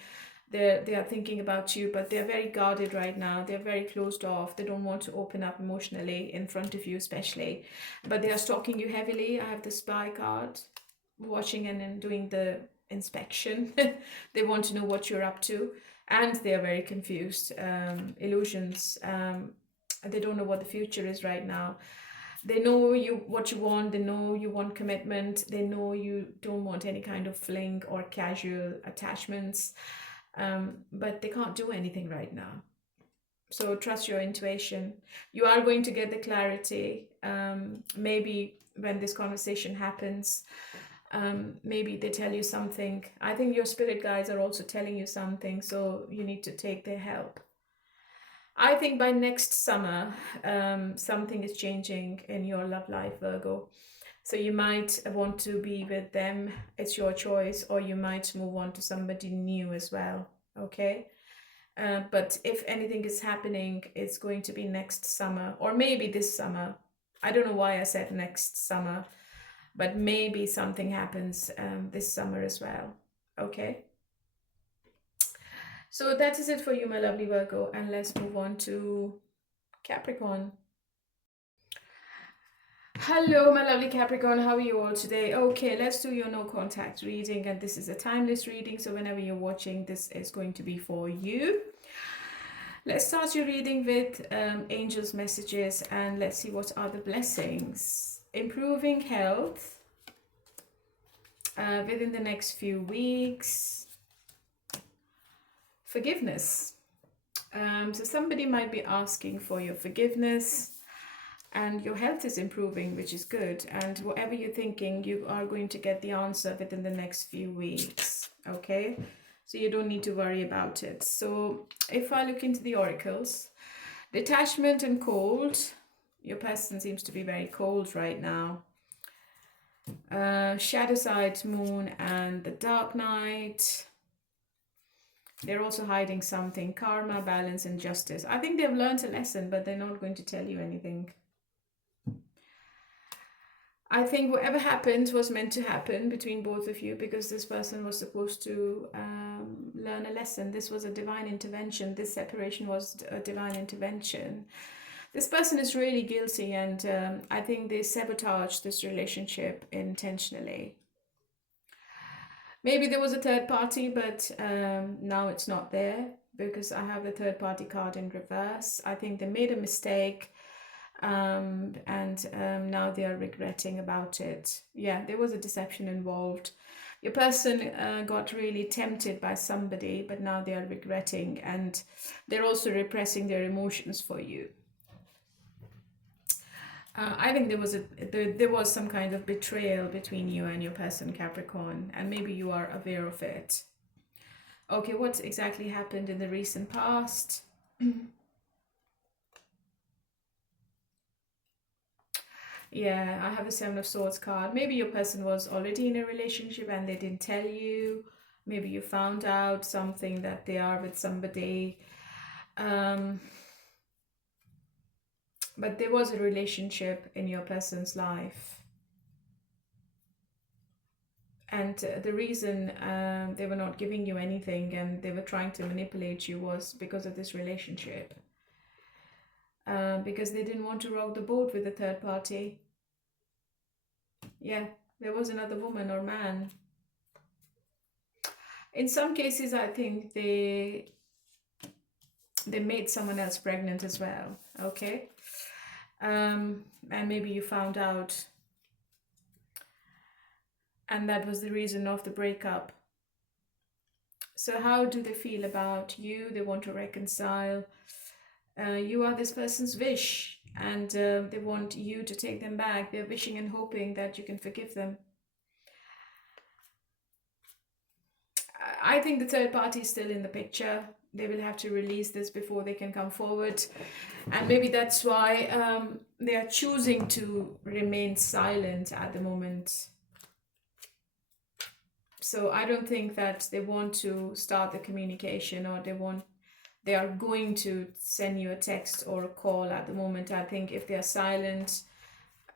they are thinking about you, but they're very guarded right now. They're very closed off. They don't want to open up emotionally in front of you, especially. But they are stalking you heavily. I have the Spy card, watching and then doing the inspection. They want to know what you're up to, and they are very confused. Illusions. They don't know what the future is right now. They know what you want. They know you want commitment. They know you don't want any kind of fling or casual attachments. But they can't do anything right now. So trust your intuition. You are going to get the clarity. Maybe when this conversation happens, maybe they tell you something. I think your spirit guides are also telling you something, so you need to take their help. I think by next summer, something is changing in your love life, Virgo. So you might want to be with them. It's your choice, or you might move on to somebody new as well. Okay. But if anything is happening, it's going to be next summer, or maybe this summer. I don't know why I said next summer, but maybe something happens this summer as well. Okay. So that is it for you, my lovely Virgo. And let's move on to Capricorn. Hello, my lovely Capricorn. How are you all today? Okay, let's do your no contact reading. And this is a timeless reading. So whenever you're watching, this is going to be for you. Let's start your reading with angels' messages. And let's see what are the blessings. Improving health within the next few weeks. Forgiveness. So somebody might be asking for your forgiveness. And your health is improving, which is good. And whatever you're thinking, you are going to get the answer within the next few weeks. Okay? So you don't need to worry about it. So if I look into the oracles, detachment and cold. Your person seems to be very cold right now. Shadow side, moon, and the dark night. They're also hiding something. Karma, balance, and justice. I think they've learned a lesson, but they're not going to tell you anything. I think whatever happened was meant to happen between both of you, because this person was supposed to learn a lesson. This was a divine intervention. This separation was a divine intervention. This person is really guilty, and I think they sabotaged this relationship intentionally. Maybe there was a third party, but now it's not there, because I have the third party card in reverse. I think they made a mistake. And now they are regretting about it. Yeah, there was a deception involved. Your person got really tempted by somebody, but now they are regretting, and they're also repressing their emotions for you. I think there was some kind of betrayal between you and your person, Capricorn, and maybe you are aware of it. Okay, what exactly happened in the recent past? Yeah, I have the Seven of Swords card. Maybe your person was already in a relationship and they didn't tell you. Maybe you found out something that they are with somebody. But there was a relationship in your person's life. And the reason they were not giving you anything and they were trying to manipulate you was because of this relationship. Because they didn't want to rock the boat with a third party. Yeah, there was another woman or man. In some cases, I think they made someone else pregnant as well. Okay. And maybe you found out, and that was the reason of the breakup. So how do they feel about you? They want to reconcile. You are this person's wish, and they want you to take them back. They're wishing and hoping that you can forgive them. I think the third party is still in the picture. They will have to release this before they can come forward. And maybe that's why they are choosing to remain silent at the moment. So I don't think that they want to start the communication, or they are going to send you a text or a call at the moment. I think if they are silent,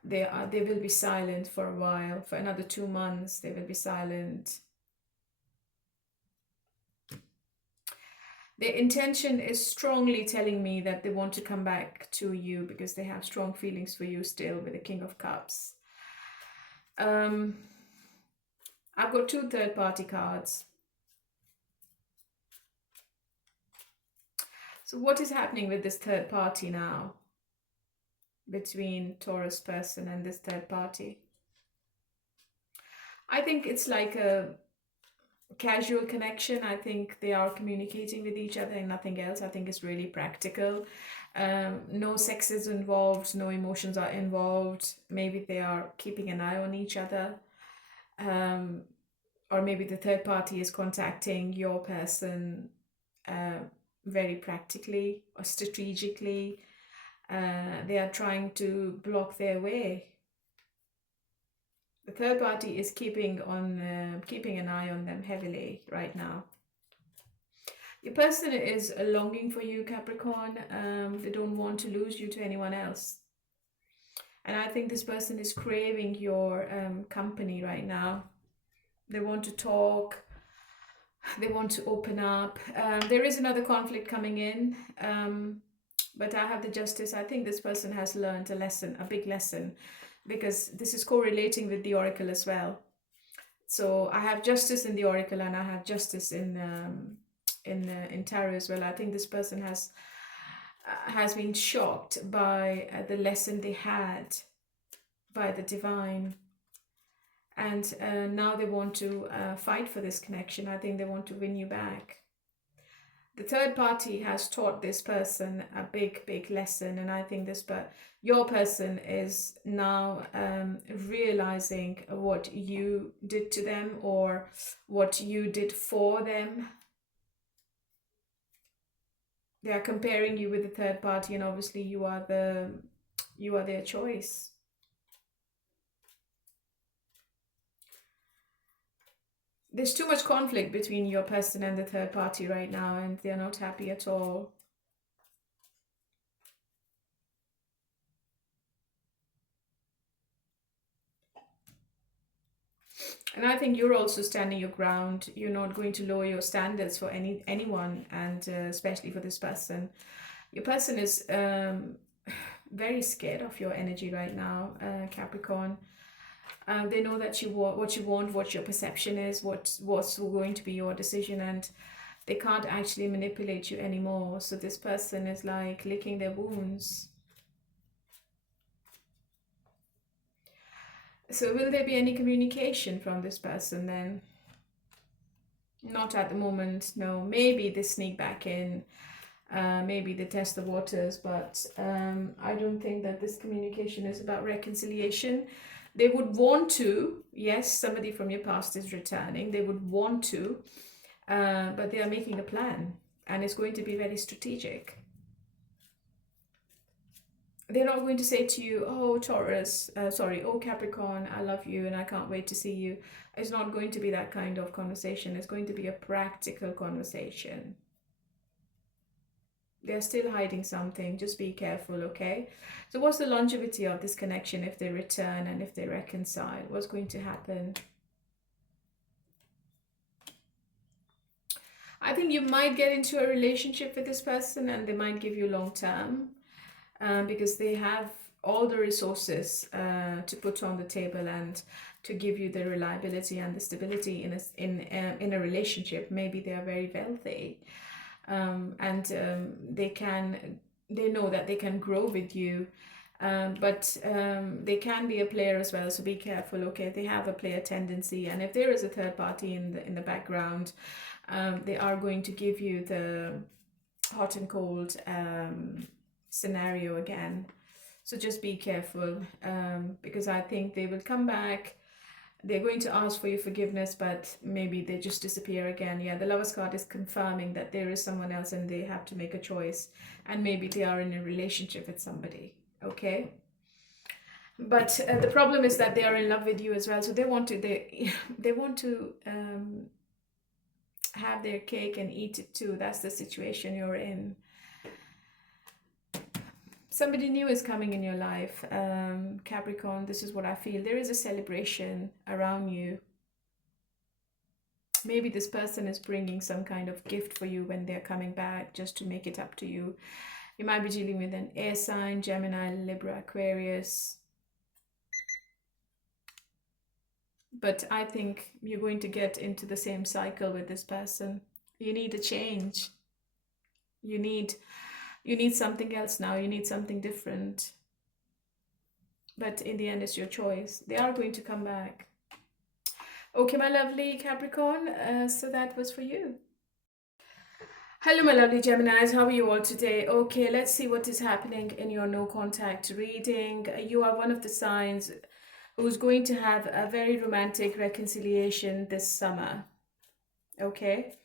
they will be silent for a while. For another 2 months, they will be silent. Their intention is strongly telling me that they want to come back to you because they have strong feelings for you still, with the King of Cups. I've got 2 third-party cards. So what is happening with this third party now? Between Taurus person and this third party? I think it's like a casual connection. I think they are communicating with each other and nothing else. I think it's really practical. No sex is involved, no emotions are involved. Maybe they are keeping an eye on each other. Or maybe the third party is contacting your person very practically or strategically. They are trying to block their way. The third party is keeping an eye on them heavily right now. Your person is longing for you, Capricorn. They don't want to lose you to anyone else. And I think this person is craving your company right now. They want to talk. They want to open up. There is another conflict coming in. But I have the Justice. I think this person has learned a lesson, a big lesson, because this is correlating with the Oracle as well. So I have Justice in the Oracle and I have Justice in Tarot as well. I think this person has been shocked by the lesson they had by the divine, and now they want to fight for this connection. I think they want to win you back. The third party has taught this person a big lesson, and I think your person is now realizing what you did to them or what you did for them. They are comparing you with the third party, and obviously you are their choice. There's too much conflict between your person and the third party right now, and they're not happy at all. And I think you're also standing your ground. You're not going to lower your standards for anyone, and especially for this person. Your person is very scared of your energy right now, Capricorn. They know that what you want, what your perception is, what's going to be your decision, and they can't actually manipulate you anymore. So this person is like licking their wounds. So will there be any communication from this person then? Not at the moment, no. Maybe they sneak back in, maybe they test the waters, but I don't think that this communication is about reconciliation. They would want to, yes, somebody from your past is returning. They would want to, but they are making a plan, and it's going to be very strategic. They're not going to say to you, oh, Taurus, oh, Capricorn, I love you and I can't wait to see you. It's not going to be that kind of conversation. It's going to be a practical conversation. They're still hiding something. Just be careful, okay? So what's the longevity of this connection if they return and if they reconcile? What's going to happen? I think you might get into a relationship with this person and they might give you long term, because they have all the resources to put on the table and to give you the reliability and the stability in a relationship. Maybe they are very wealthy, and they know that they can grow with you, but they can be a player as well. So be careful. Okay, they have a player tendency, and if there is a third party in the background, they are going to give you the hot and cold scenario again. So just be careful, because I think they will come back. They're going to ask for your forgiveness, but maybe they just disappear again. Yeah, the Lover's card is confirming that there is someone else and they have to make a choice. And maybe they are in a relationship with somebody, okay? But the problem is that they are in love with you as well. So they want to, they want to have their cake and eat it too. That's the situation you're in. Somebody new is coming in your life, Capricorn. This is what I feel. There is a celebration around you. Maybe this person is bringing some kind of gift for you when they're coming back, just to make it up to you. You might be dealing with an air sign, Gemini, Libra, Aquarius. But I think you're going to get into the same cycle with this person. You need a change. You need something else now. You need something different. But in the end, it's your choice. They are going to come back. Okay, my lovely Capricorn. So that was for you. Hello, my lovely Geminis. How are you all today? Okay, let's see what is happening in your no contact reading. You are one of the signs who's going to have a very romantic reconciliation this summer. Okay.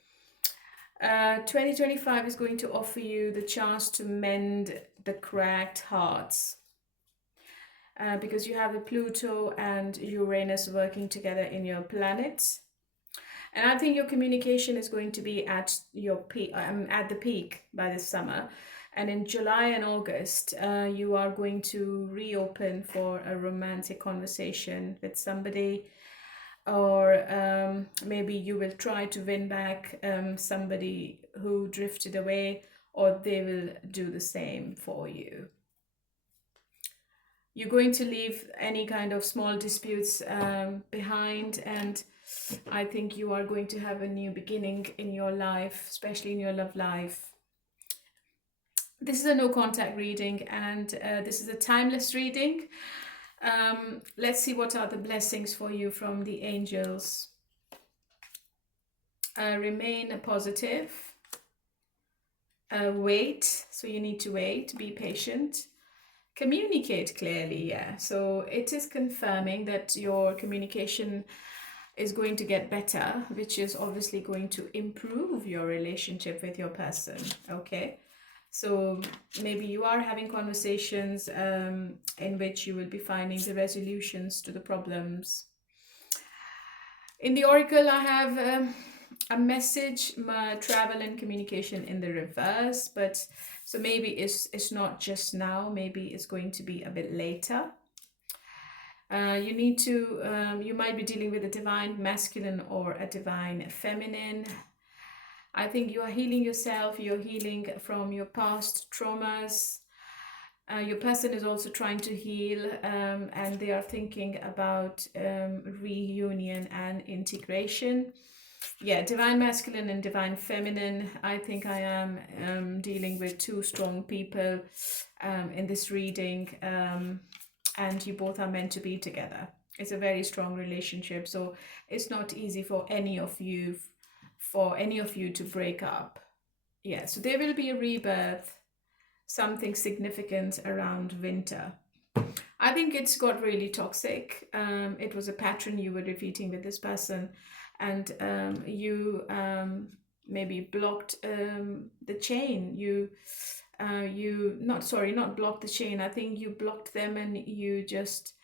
2025 is going to offer you the chance to mend the cracked hearts, because you have the Pluto and Uranus working together in your planet. And I think your communication is going to be at your peak, at the peak by this summer. And in July and August, you are going to reopen for a romantic conversation with somebody, or maybe you will try to win back somebody who drifted away, or they will do the same for you. You're going to leave any kind of small disputes behind, and I think you are going to have a new beginning in your life, especially in your love life. This is a no contact reading, and this is a timeless reading. Let's see what are the blessings for you from the angels. Remain positive. Wait, so you need to wait, be patient. Communicate clearly, yeah. So it is confirming that your communication is going to get better, which is obviously going to improve your relationship with your person, okay? So maybe you are having conversations in which you will be finding the resolutions to the problems. In the oracle, I have a message, travel and communication in the reverse, but so maybe it's not just now, maybe it's going to be a bit later. You need to, you might be dealing with a divine masculine or a divine feminine. I think you are healing yourself, you're healing from your past traumas. Your person is also trying to heal, and they are thinking about reunion and integration. Yeah, divine masculine and divine feminine. I think I am dealing with two strong people in this reading, and you both are meant to be together. It's a very strong relationship, so it's not easy for any of you to break up. Yeah, so there will be a rebirth, something significant around winter. I think it's got really toxic. It was a pattern you were repeating with this person, and you maybe blocked the chain. Not blocked the chain. I think you blocked them, and you just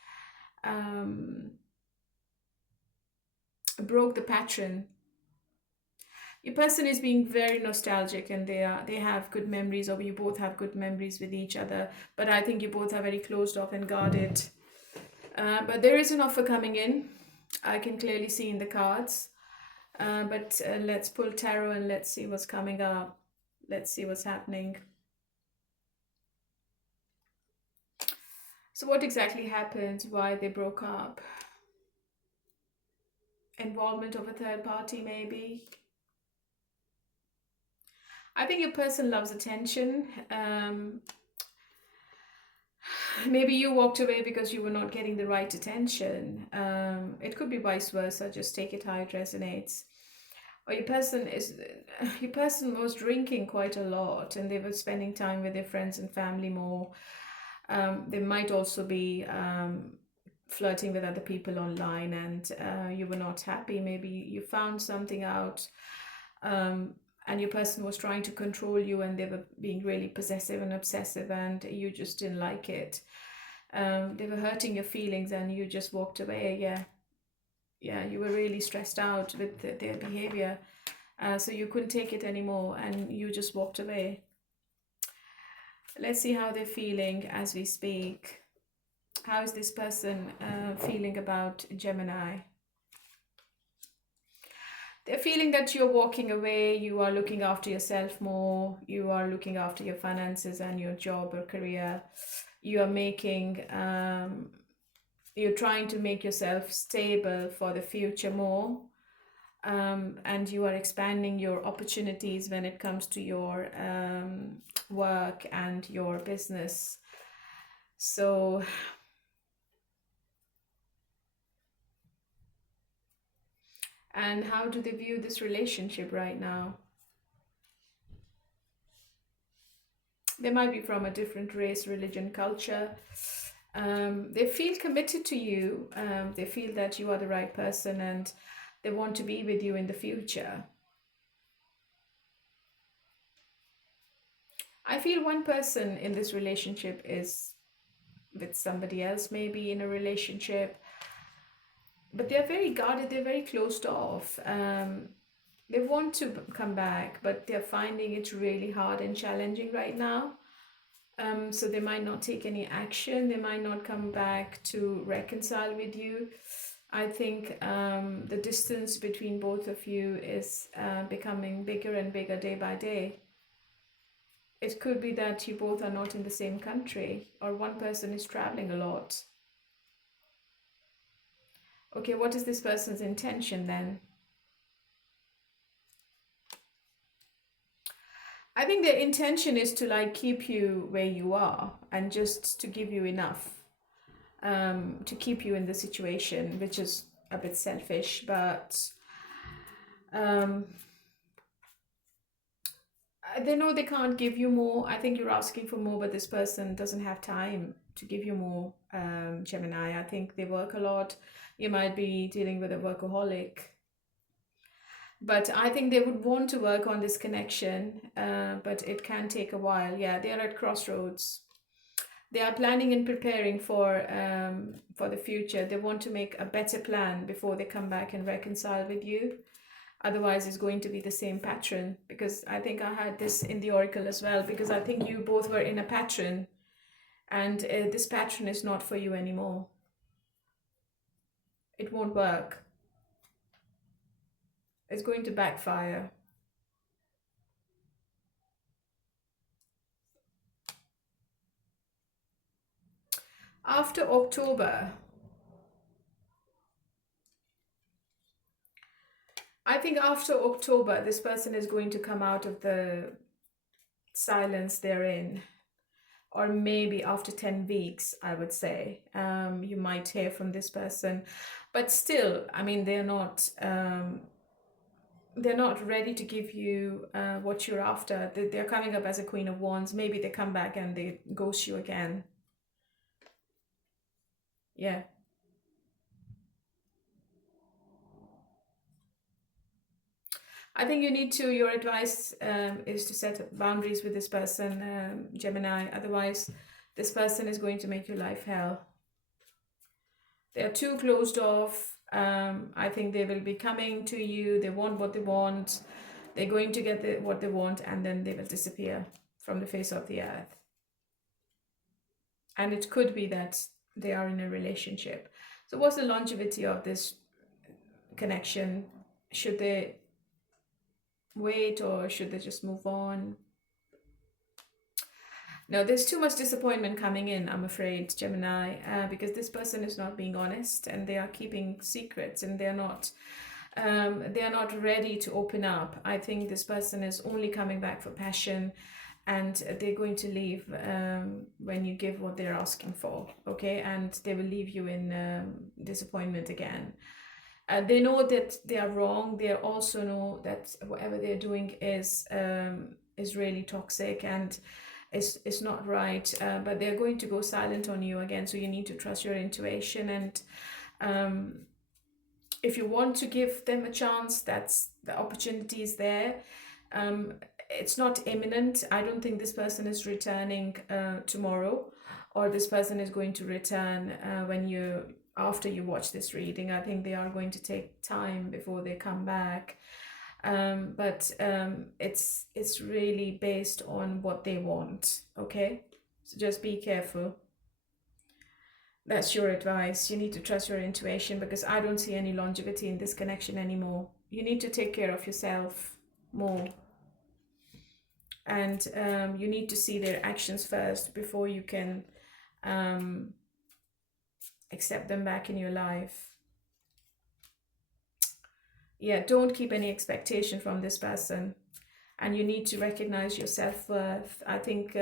broke the pattern. Your person is being very nostalgic, and they have good memories, or you both have good memories with each other. But I think you both are very closed off and guarded. But there is an offer coming in. I can clearly see in the cards. But let's pull tarot and let's see what's coming up. Let's see what's happening. So what exactly happened? Why they broke up? Involvement of a third party, maybe. I think your person loves attention. Maybe you walked away because you were not getting the right attention. It could be vice versa. Just take it how it resonates. Or your person was drinking quite a lot, and they were spending time with their friends and family more. They might also be flirting with other people online, and you were not happy. Maybe you found something out, and your person was trying to control you, and they were being really possessive and obsessive, and you just didn't like it. They were hurting your feelings, and you just walked away. Yeah, you were really stressed out with their behavior, so you couldn't take it anymore, and you just walked away. Let's see how they're feeling as we speak. How is this person feeling about Gemini? They're feeling that you're walking away, you are looking after yourself more, you are looking after your finances and your job or career. You are making, you're trying to make yourself stable for the future more. And you are expanding your opportunities when it comes to your work and your business. So and how do they view this relationship right now? They might be from a different race, religion, culture. They feel committed to you. They feel that you are the right person, and they want to be with you in the future. I feel one person in this relationship is with somebody else, maybe in a relationship. But they're very guarded, they're very closed off. They want to come back, but they're finding it really hard and challenging right now. So they might not take any action. They might not come back to reconcile with you. I think the distance between both of you is becoming bigger and bigger day by day. It could be that you both are not in the same country, or one person is traveling a lot. Okay, what is this person's intention then? I think their intention is to like keep you where you are and just to give you enough to keep you in the situation, which is a bit selfish, but they know they can't give you more. I think you're asking for more, but this person doesn't have time to give you more, Gemini. I think they work a lot. You might be dealing with a workaholic. But I think they would want to work on this connection, but it can take a while. Yeah, they are at crossroads. They are planning and preparing for the future. They want to make a better plan before they come back and reconcile with you. Otherwise, it's going to be the same pattern, because I think I had this in the oracle as well, because I think you both were in a pattern, and this pattern is not for you anymore. It won't work. It's going to backfire. After October, I think after October, this person is going to come out of the silence they're in. Or maybe after 10 weeks, I would say, you might hear from this person. But still, I mean, they're not ready to give you what you're after. They're coming up as a Queen of Wands. Maybe they come back and they ghost you again. Yeah. I think you need to, your advice is to set boundaries with this person, Gemini. Otherwise, this person is going to make your life hell. They are too closed off. I think they will be coming to you. They want what they want. They're going to get what they want, and then they will disappear from the face of the earth. And it could be that they are in a relationship. So what's the longevity of this connection? Should they wait, or should they just move on? No, there's too much disappointment coming in, I'm afraid, Gemini, because this person is not being honest, and they are keeping secrets, and they're not ready to open up. I think this person is only coming back for passion, and they're going to leave when you give what they're asking for, okay? And they will leave you in disappointment again. They know that they are wrong. They also know that whatever they're doing is really toxic, and it's not right. But they're going to go silent on you again. So you need to trust your intuition, and if you want to give them a chance, that's the opportunity is there. It's not imminent. I don't think this person is returning tomorrow, or this person is going to return after you watch this reading. I think they are going to take time before they come back. But it's really based on what they want, okay? So just be careful. That's your advice. You need to trust your intuition, because I don't see any longevity in this connection anymore. You need to take care of yourself more. And you need to see their actions first before you can accept them back in your life. Yeah, don't keep any expectation from this person. And you need to recognize your self-worth. I think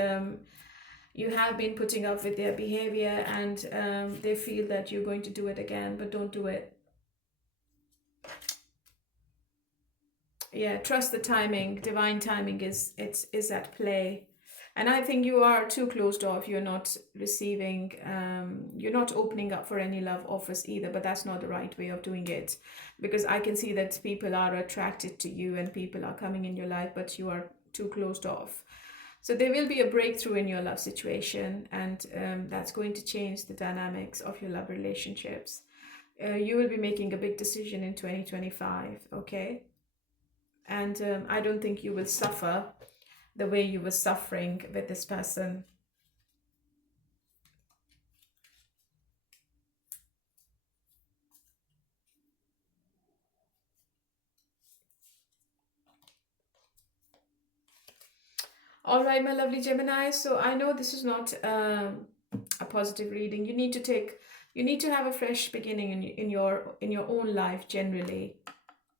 you have been putting up with their behavior, and they feel that you're going to do it again, but don't do it. Yeah, trust the timing. Divine timing is at play. And I think you are too closed off. You're not receiving, you're not opening up for any love offers either, but that's not the right way of doing it. Because I can see that people are attracted to you and people are coming in your life, but you are too closed off. So there will be a breakthrough in your love situation, and that's going to change the dynamics of your love relationships. You will be making a big decision in 2025, okay? And I don't think you will suffer the way you were suffering with this person. All right, my lovely Gemini. So I know this is not a positive reading. You need to have a fresh beginning in your own life generally.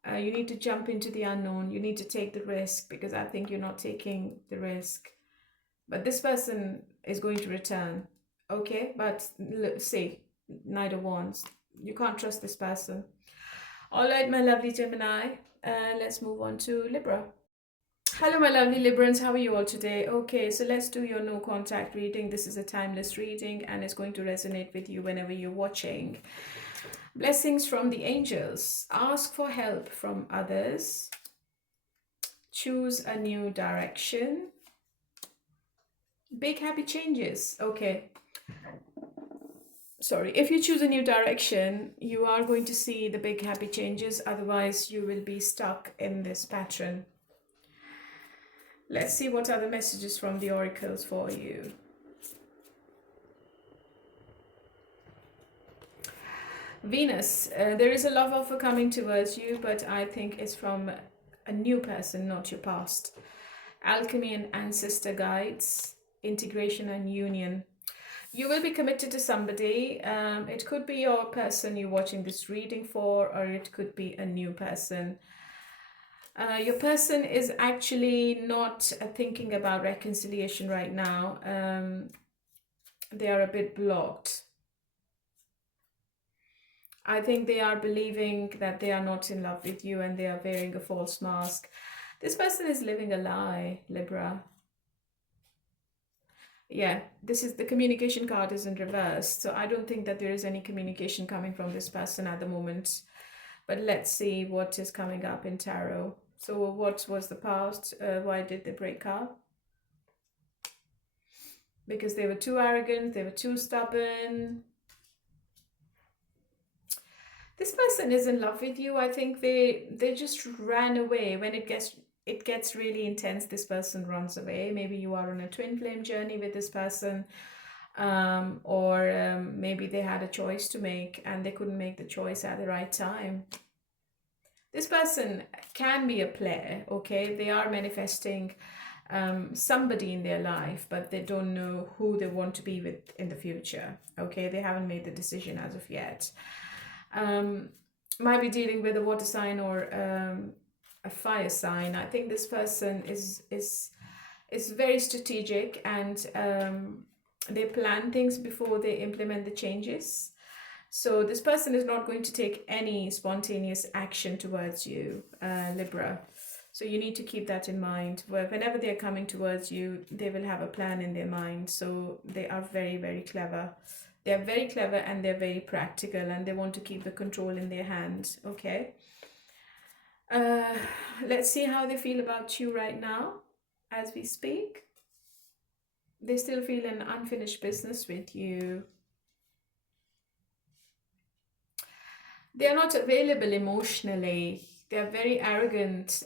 You need to jump into the unknown. You need to take the risk, because I think you're not taking the risk. But this person is going to return, okay? But see, Knight of Wands. You can't trust this person. All right, my lovely Gemini. Let's move on to Libra. Hello, my lovely Librans. How are you all today? Okay, so let's do your no contact reading. This is a timeless reading, and it's going to resonate with you whenever you're watching. Blessings from the angels. Ask for help from others. Choose a new direction. Big happy changes. Okay. Sorry. If you choose a new direction, you are going to see the big happy changes. Otherwise, you will be stuck in this pattern. Let's see what are the messages from the oracles for you. Venus, there is a love offer coming towards you, but I think it's from a new person, not your past. Alchemy and ancestor guides, integration and union. You will be committed to somebody. It could be your person you're watching this reading for, or it could be a new person. Your person is actually not thinking about reconciliation right now. They are a bit blocked. I think they are believing that they are not in love with you, and they are wearing a false mask. This person is living a lie, Libra. Yeah, this is the communication card is in reverse. So I don't think that there is any communication coming from this person at the moment. But let's see what is coming up in tarot. So what was the past? Why did they break up? Because they were too arrogant, they were too stubborn. This person is in love with you. I think they just ran away when it it gets really intense, this person runs away. Maybe you are on a twin flame journey with this person, or maybe they had a choice to make and they couldn't make the choice at the right time. This person can be a player, okay? They are manifesting somebody in their life, but they don't know who they want to be with in the future, okay? They haven't made the decision as of yet. Might be dealing with a water sign or a fire sign. I think this person is very strategic, and they plan things before they implement the changes. So this person is not going to take any spontaneous action towards you, Libra. So you need to keep that in mind. Whenever they're coming towards you, they will have a plan in their mind. So they are very, very clever. They're very clever and they're very practical, and they want to keep the control in their hand, okay? Let's see how they feel about you right now as we speak. They still feel an unfinished business with you. They're not available emotionally. They're very arrogant.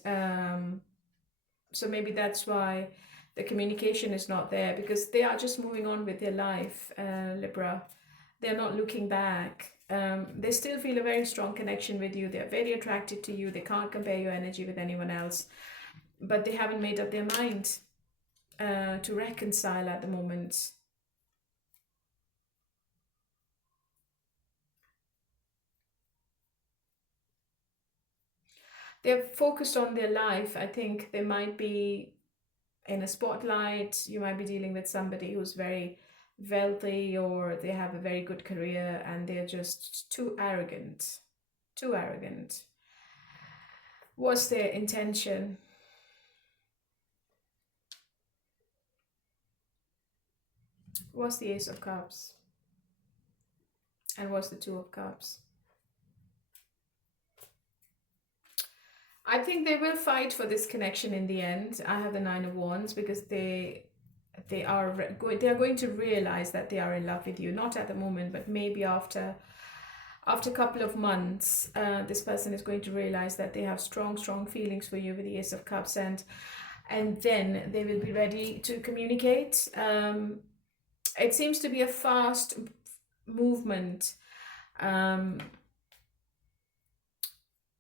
So maybe that's why the communication is not there, because they are just moving on with their life, Libra. They're not looking back. They still feel a very strong connection with you. They're very attracted to you. They can't compare your energy with anyone else. But they haven't made up their mind to reconcile at the moment. They're focused on their life. I think they might be in a spotlight. You might be dealing with somebody who's very wealthy, or they have a very good career, and they're just too arrogant. Too arrogant. What's their intention? What's the Ace of Cups? And what's the Two of Cups? I think they will fight for this connection in the end. I have the Nine of Wands, because they are going to realize that they are in love with you. Not at the moment, but maybe after a couple of months, this person is going to realize that they have strong feelings for you with the Ace of Cups, and then they will be ready to communicate. It seems to be a fast movement.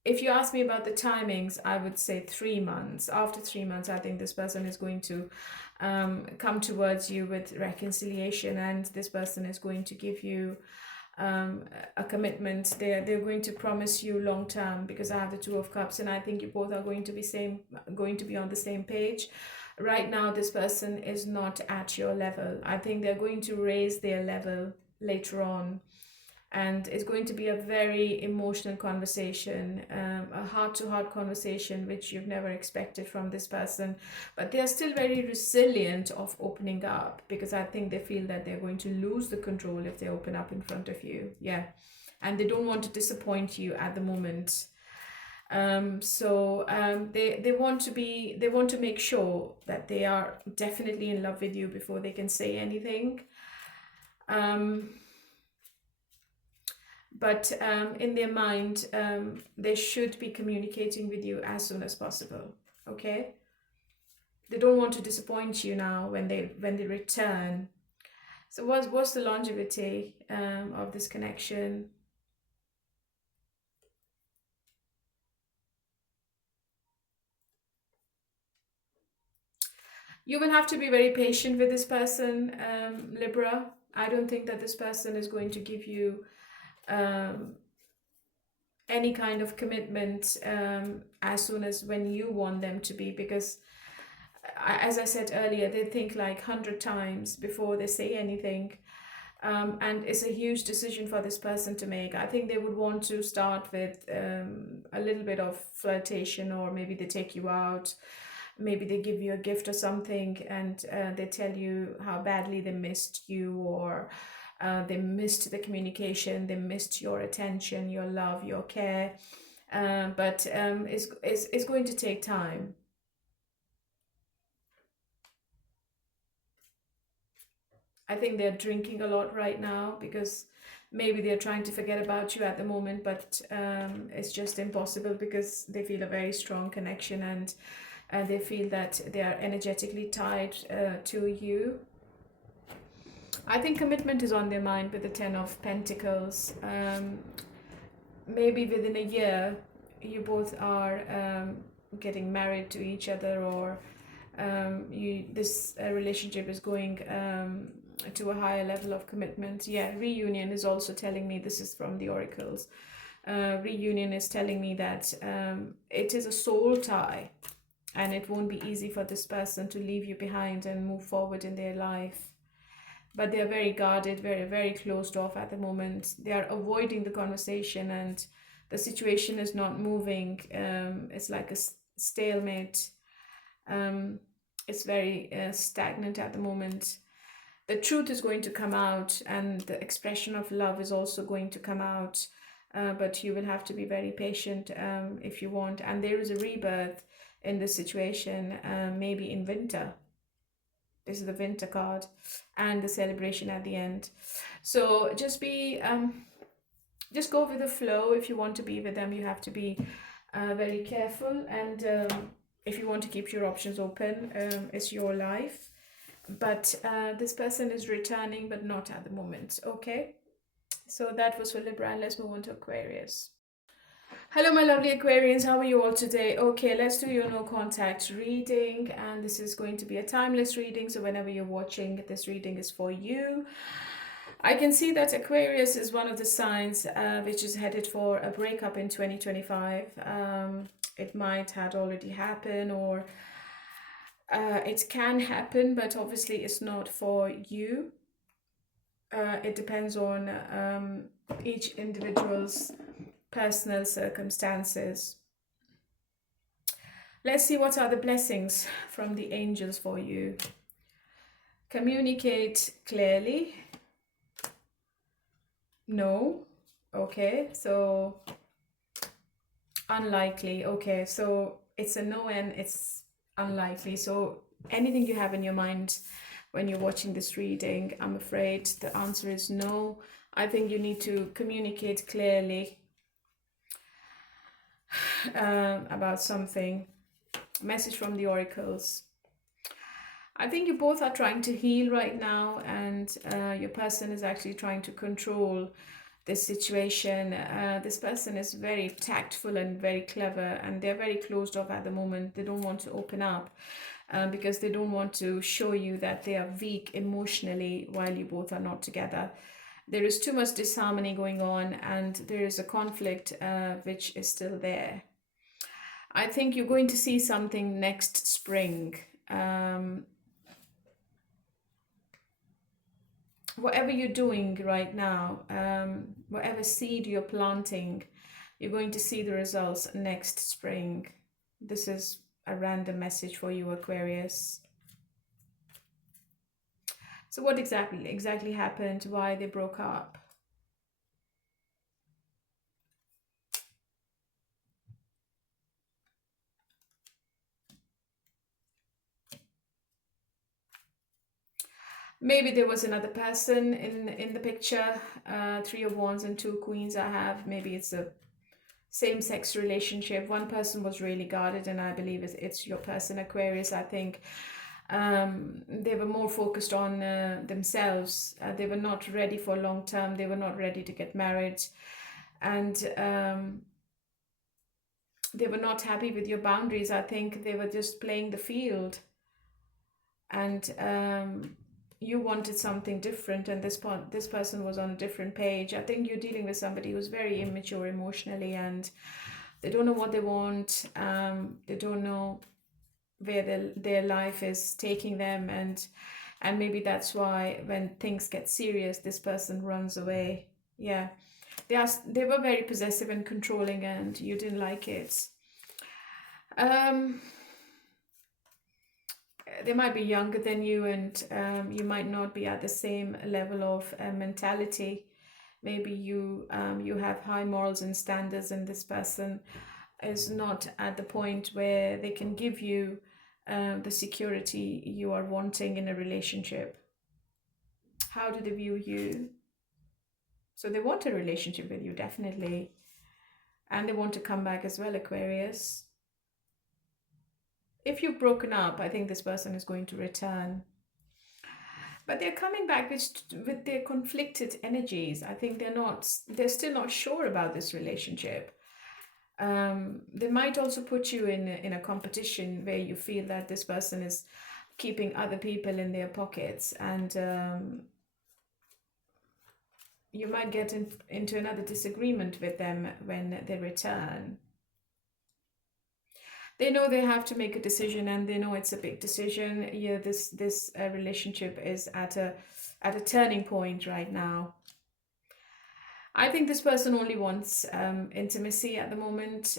If you ask me about the timings, I would say 3 months. After 3 months, I think this person is going to come towards you with reconciliation, and this person is going to give you a commitment. They're going to promise you long term, because I have the Two of Cups, and I think you both are going to be on the same page. Right now, this person is not at your level. I think they're going to raise their level later on. And it's going to be a very emotional conversation, a heart-to-heart conversation, which you've never expected from this person. But they are still very resilient of opening up, because I think they feel that they're going to lose the control if they open up in front of you. Yeah. And they don't want to disappoint you at the moment. They want to make sure that they are definitely in love with you before they can say anything. But in their mind, they should be communicating with you as soon as possible, okay? They don't want to disappoint you now when they return. So what's the longevity of this connection? You will have to be very patient with this person, Libra. I don't think that this person is going to give you any kind of commitment as soon as when you want them to be, because as I said earlier, they think like 100 times before they say anything. And it's a huge decision for this person to make. I think they would want to start with a little bit of flirtation, or maybe they take you out, maybe they give you a gift or something, and they tell you how badly they missed you, or they missed the communication, they missed your attention, your love, your care. But it's going to take time. I think they're drinking a lot right now, because maybe they're trying to forget about you at the moment, but it's just impossible, because they feel a very strong connection, and They feel that they are energetically tied to you. I think commitment is on their mind with the Ten of Pentacles. Maybe within a year, you both are getting married to each other, or this relationship is going to a higher level of commitment. Yeah, reunion is also telling me, this is from the oracles. Reunion is telling me that it is a soul tie, and it won't be easy for this person to leave you behind and move forward in their life. But they are very guarded, very, very closed off at the moment. They are avoiding the conversation, and the situation is not moving. It's like a stalemate. It's very stagnant at the moment. The truth is going to come out, and the expression of love is also going to come out. But you will have to be very patient if you want. And there is a rebirth in this situation, maybe in winter. This is the winter card, and the celebration at the end. So just be, just go with the flow. If you want to be with them, you have to be very careful. And if you want to keep your options open, it's your life. But this person is returning, but not at the moment. Okay. So that was for Libra, and let's move on to Aquarius. Hello, my lovely Aquarians. How are you all today? Okay, let's do your no contact reading, and this is going to be a timeless reading. So whenever you're watching, this reading is for you. I can see that Aquarius is one of the signs which is headed for a breakup in 2025. It might had already happened, or it can happen, but obviously it's not for you. It depends on each individual's personal circumstances. Let's see what are the blessings from the angels for you. Communicate clearly. No. Okay, so unlikely. Okay, so it's a no and it's unlikely. So anything you have in your mind when you're watching this reading, I'm afraid the answer is no. I think you need to communicate clearly about something. Message from the oracles. I think you both are trying to heal right now, and your person is actually trying to control this situation. This person is very tactful and very clever, and they're very closed off at the moment. They don't want to open up because they don't want to show you that they are weak emotionally while you both are not together. There is too much disharmony going on, and there is a conflict which is still there. I think you're going to see something next spring. Whatever you're doing right now, whatever seed you're planting, you're going to see the results next spring. This is a random message for you, Aquarius. So what exactly happened? Why they broke up? Maybe there was another person in the picture. 3 of Wands and 2 Queens I have. Maybe it's a same-sex relationship. One person was really guarded, and I believe it's your person, Aquarius. I think they were more focused on themselves. They were not ready for long term. They were not ready to get married, and they were not happy with your boundaries. I think they were just playing the field, and you wanted something different, and this person was on a different page. I think you're dealing with somebody who's very immature emotionally, and they don't know what they want. They don't know where their life is taking them, and maybe that's why when things get serious, this person runs away. Yeah, they were very possessive and controlling, and you didn't like it. They might be younger than you, and you might not be at the same level of mentality. Maybe you have high morals and standards, and this person is not at the point where they can give you the security you are wanting in a relationship. How do they view you? So they want a relationship with you, definitely. And they want to come back as well, Aquarius. if you've broken up, I think this person is going to return. But they're coming back with their conflicted energies. I think they're still not sure about this relationship. They might also put you in a competition where you feel that this person is keeping other people in their pockets, and you might get into another disagreement with them when they return. They know they have to make a decision, and they know it's a big decision. Yeah, this relationship is at a turning point right now. I think this person only wants intimacy at the moment,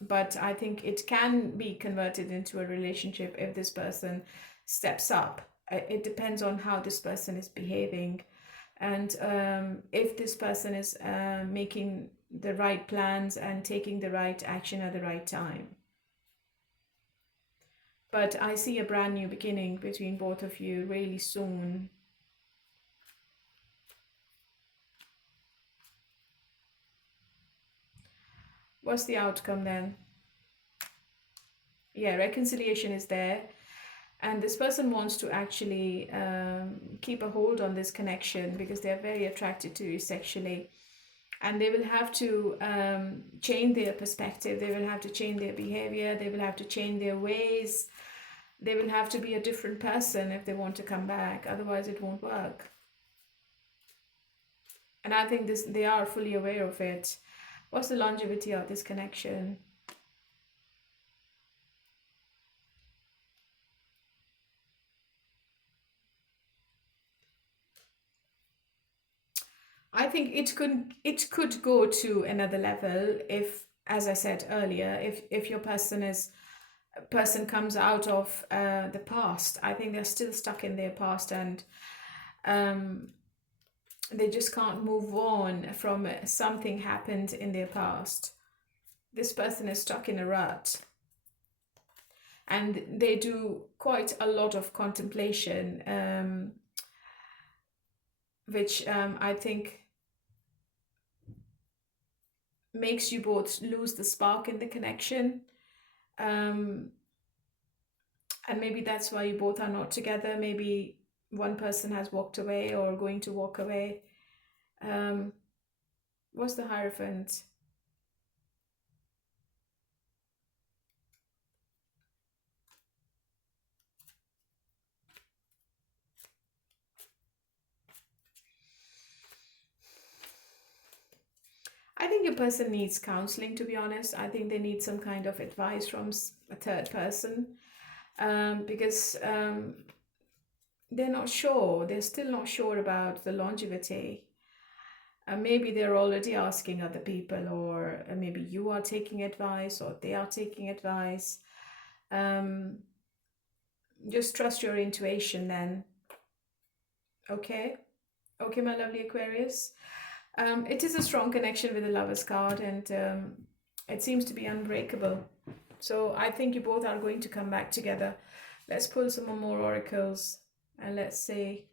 but I think it can be converted into a relationship if this person steps up. It depends on how this person is behaving, and if this person is making the right plans and taking the right action at the right time. But I see a brand new beginning between both of you really soon. What's the outcome then? Yeah, reconciliation is there. And this person wants to actually keep a hold on this connection because they're very attracted to you sexually. And they will have to change their perspective. They will have to change their behavior. They will have to change their ways. They will have to be a different person if they want to come back. Otherwise, it won't work. And I think they are fully aware of it. What's the longevity of this connection? I think it could go to another level if, as I said earlier, if your person comes out of the past. I think they're still stuck in their past, and they just can't move on from something happened in their past. This person is stuck in a rut, and they do quite a lot of contemplation, which I think makes you both lose the spark in the connection. And maybe that's why you both are not together. Maybe one person has walked away or going to walk away. What's the Hierophant? I think your person needs counseling, to be honest. I think they need some kind of advice from a third person, because they're not sure. They're still not sure about the longevity. Maybe they're already asking other people, or maybe you are taking advice, or they are taking advice. Just trust your intuition then. Okay? Okay, my lovely Aquarius. It is a strong connection with the Lover's card, and it seems to be unbreakable. So I think you both are going to come back together. Let's pull some more oracles, and let's see.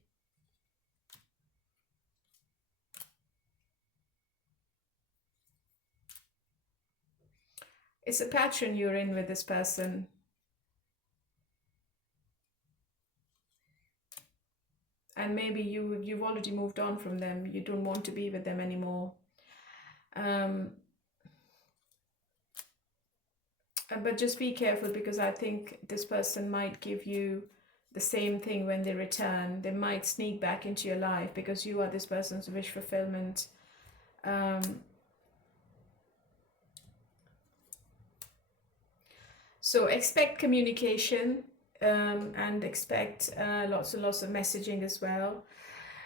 It's a pattern you're in with this person. And maybe you've already moved on from them. You don't want to be with them anymore. But just be careful, because I think this person might give you the same thing when they return. They might sneak back into your life because you are this person's wish fulfillment. So expect communication, and expect lots and lots of messaging as well.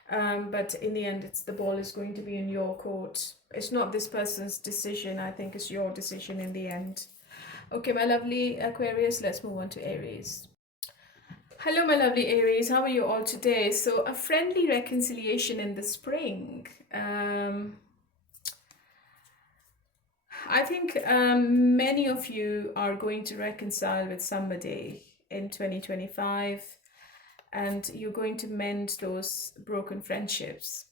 But in the end, the ball is going to be in your court. It's not this person's decision. I think it's your decision in the end. Okay, my lovely Aquarius, let's move on to Aries. Hello, my lovely Aries. How are you all today? So a friendly reconciliation in the spring. I think many of you are going to reconcile with somebody in 2025, and you're going to mend those broken friendships.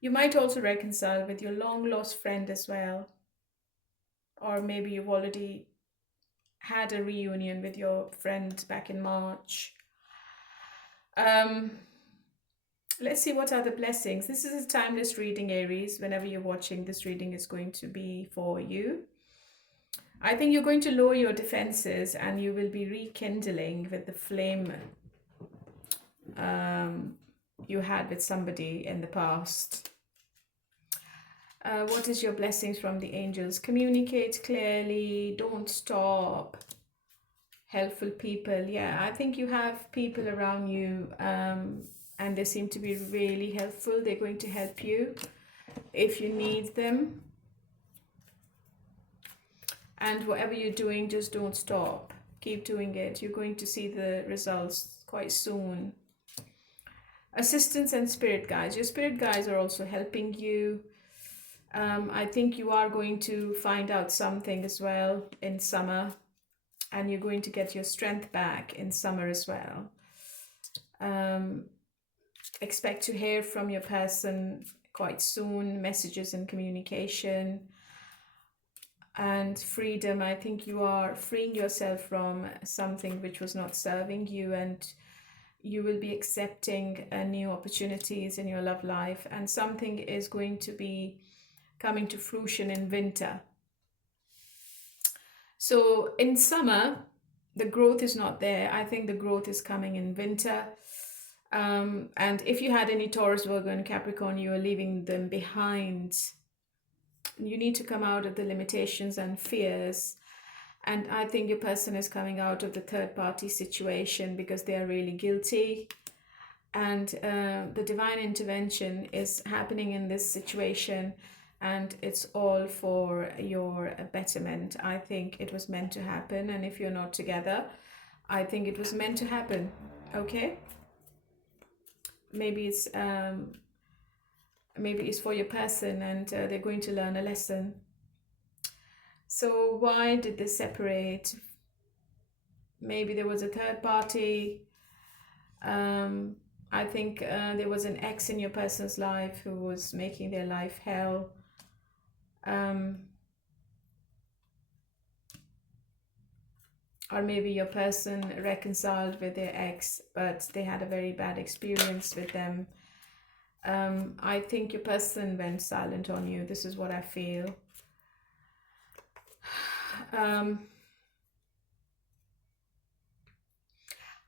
You might also reconcile with your long lost friend as well. or maybe you've already had a reunion with your friend back in March. Let's see what are the blessings. This is a timeless reading, Aries. Whenever you're watching, this reading is going to be for you. I think you're going to lower your defenses and you will be rekindling with the flame you had with somebody in the past. What is your blessings from the angels? Communicate clearly, don't stop. Helpful people. Yeah, I think you have people around you and they seem to be really helpful. They're going to help you if you need them. And whatever you're doing, just don't stop. Keep doing it. You're going to see the results quite soon. Assistants and spirit guides. Your spirit guides are also helping you. I think you are going to find out something as well in summer. And you're going to get your strength back in summer as well. Expect to hear from your person quite soon. Messages and communication. And freedom. I think you are freeing yourself from something which was not serving you, and you will be accepting new opportunities in your love life, and something is going to be coming to fruition in winter. So in summer, the growth is not there. I think the growth is coming in winter. And if you had any Taurus, Virgo, and Capricorn, you are leaving them behind. You need to come out of the limitations and fears. And I think your person is coming out of the third party situation because they are really guilty. And the divine intervention is happening in this situation. And it's all for your betterment. I think it was meant to happen. And if you're not together, I think it was meant to happen. Okay? Maybe it's for your person, and they're going to learn a lesson. So why did they separate? Maybe there was a third party. I think there was an ex in your person's life who was making their life hell. Or maybe your person reconciled with their ex, but they had a very bad experience with them. I think your person went silent on you. This is what I feel.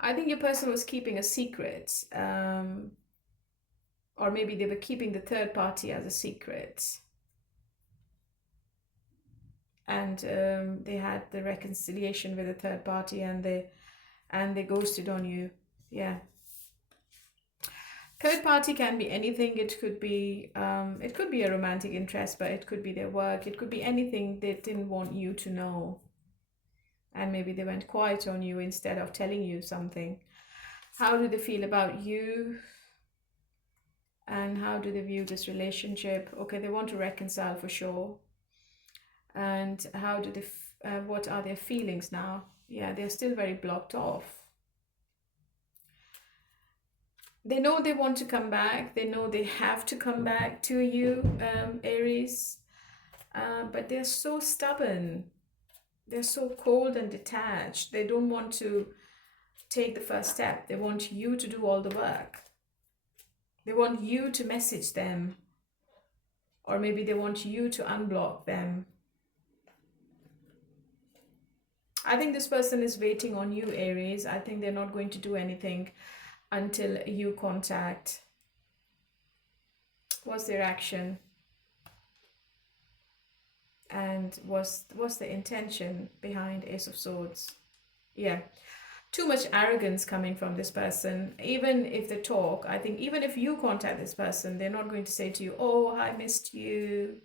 I think your person was keeping a secret. Or maybe they were keeping the third party as a secret. And they had the reconciliation with the third party, and they ghosted on you. Yeah. Third party can be anything. It could be a romantic interest, but it could be their work. It could be anything they didn't want you to know. And maybe they went quiet on you instead of telling you something. How do they feel about you? And how do they view this relationship? Okay, they want to reconcile for sure. And how do they, what are their feelings now? Yeah, they're still very blocked off. They know they want to come back. They know they have to come back to you, Aries. But they're so stubborn. They're so cold and detached. They don't want to take the first step. They want you to do all the work. They want you to message them. Or maybe they want you to unblock them. I think this person is waiting on you, Aries. I think they're not going to do anything until you contact. What's their action? And what's the intention behind Ace of Swords? Yeah. Too much arrogance coming from this person. Even if they talk, I think even if you contact this person, they're not going to say to you, oh, I missed you.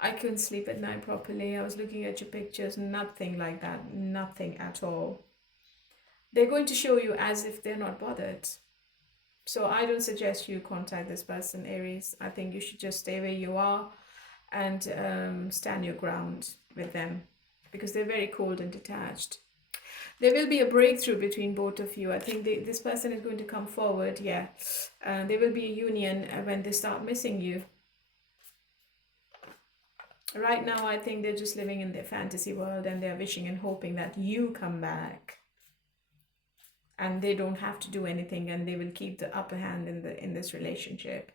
I couldn't sleep at night properly. I was looking at your pictures. Nothing like that. Nothing at all. They're going to show you as if they're not bothered. So I don't suggest you contact this person, Aries. I think you should just stay where you are and stand your ground with them, because they're very cold and detached. There will be a breakthrough between both of you. I think this person is going to come forward. Yeah. There will be a union when they start missing you. Right now, I think they're just living in their fantasy world and they're wishing and hoping that you come back and they don't have to do anything and they will keep the upper hand in this relationship.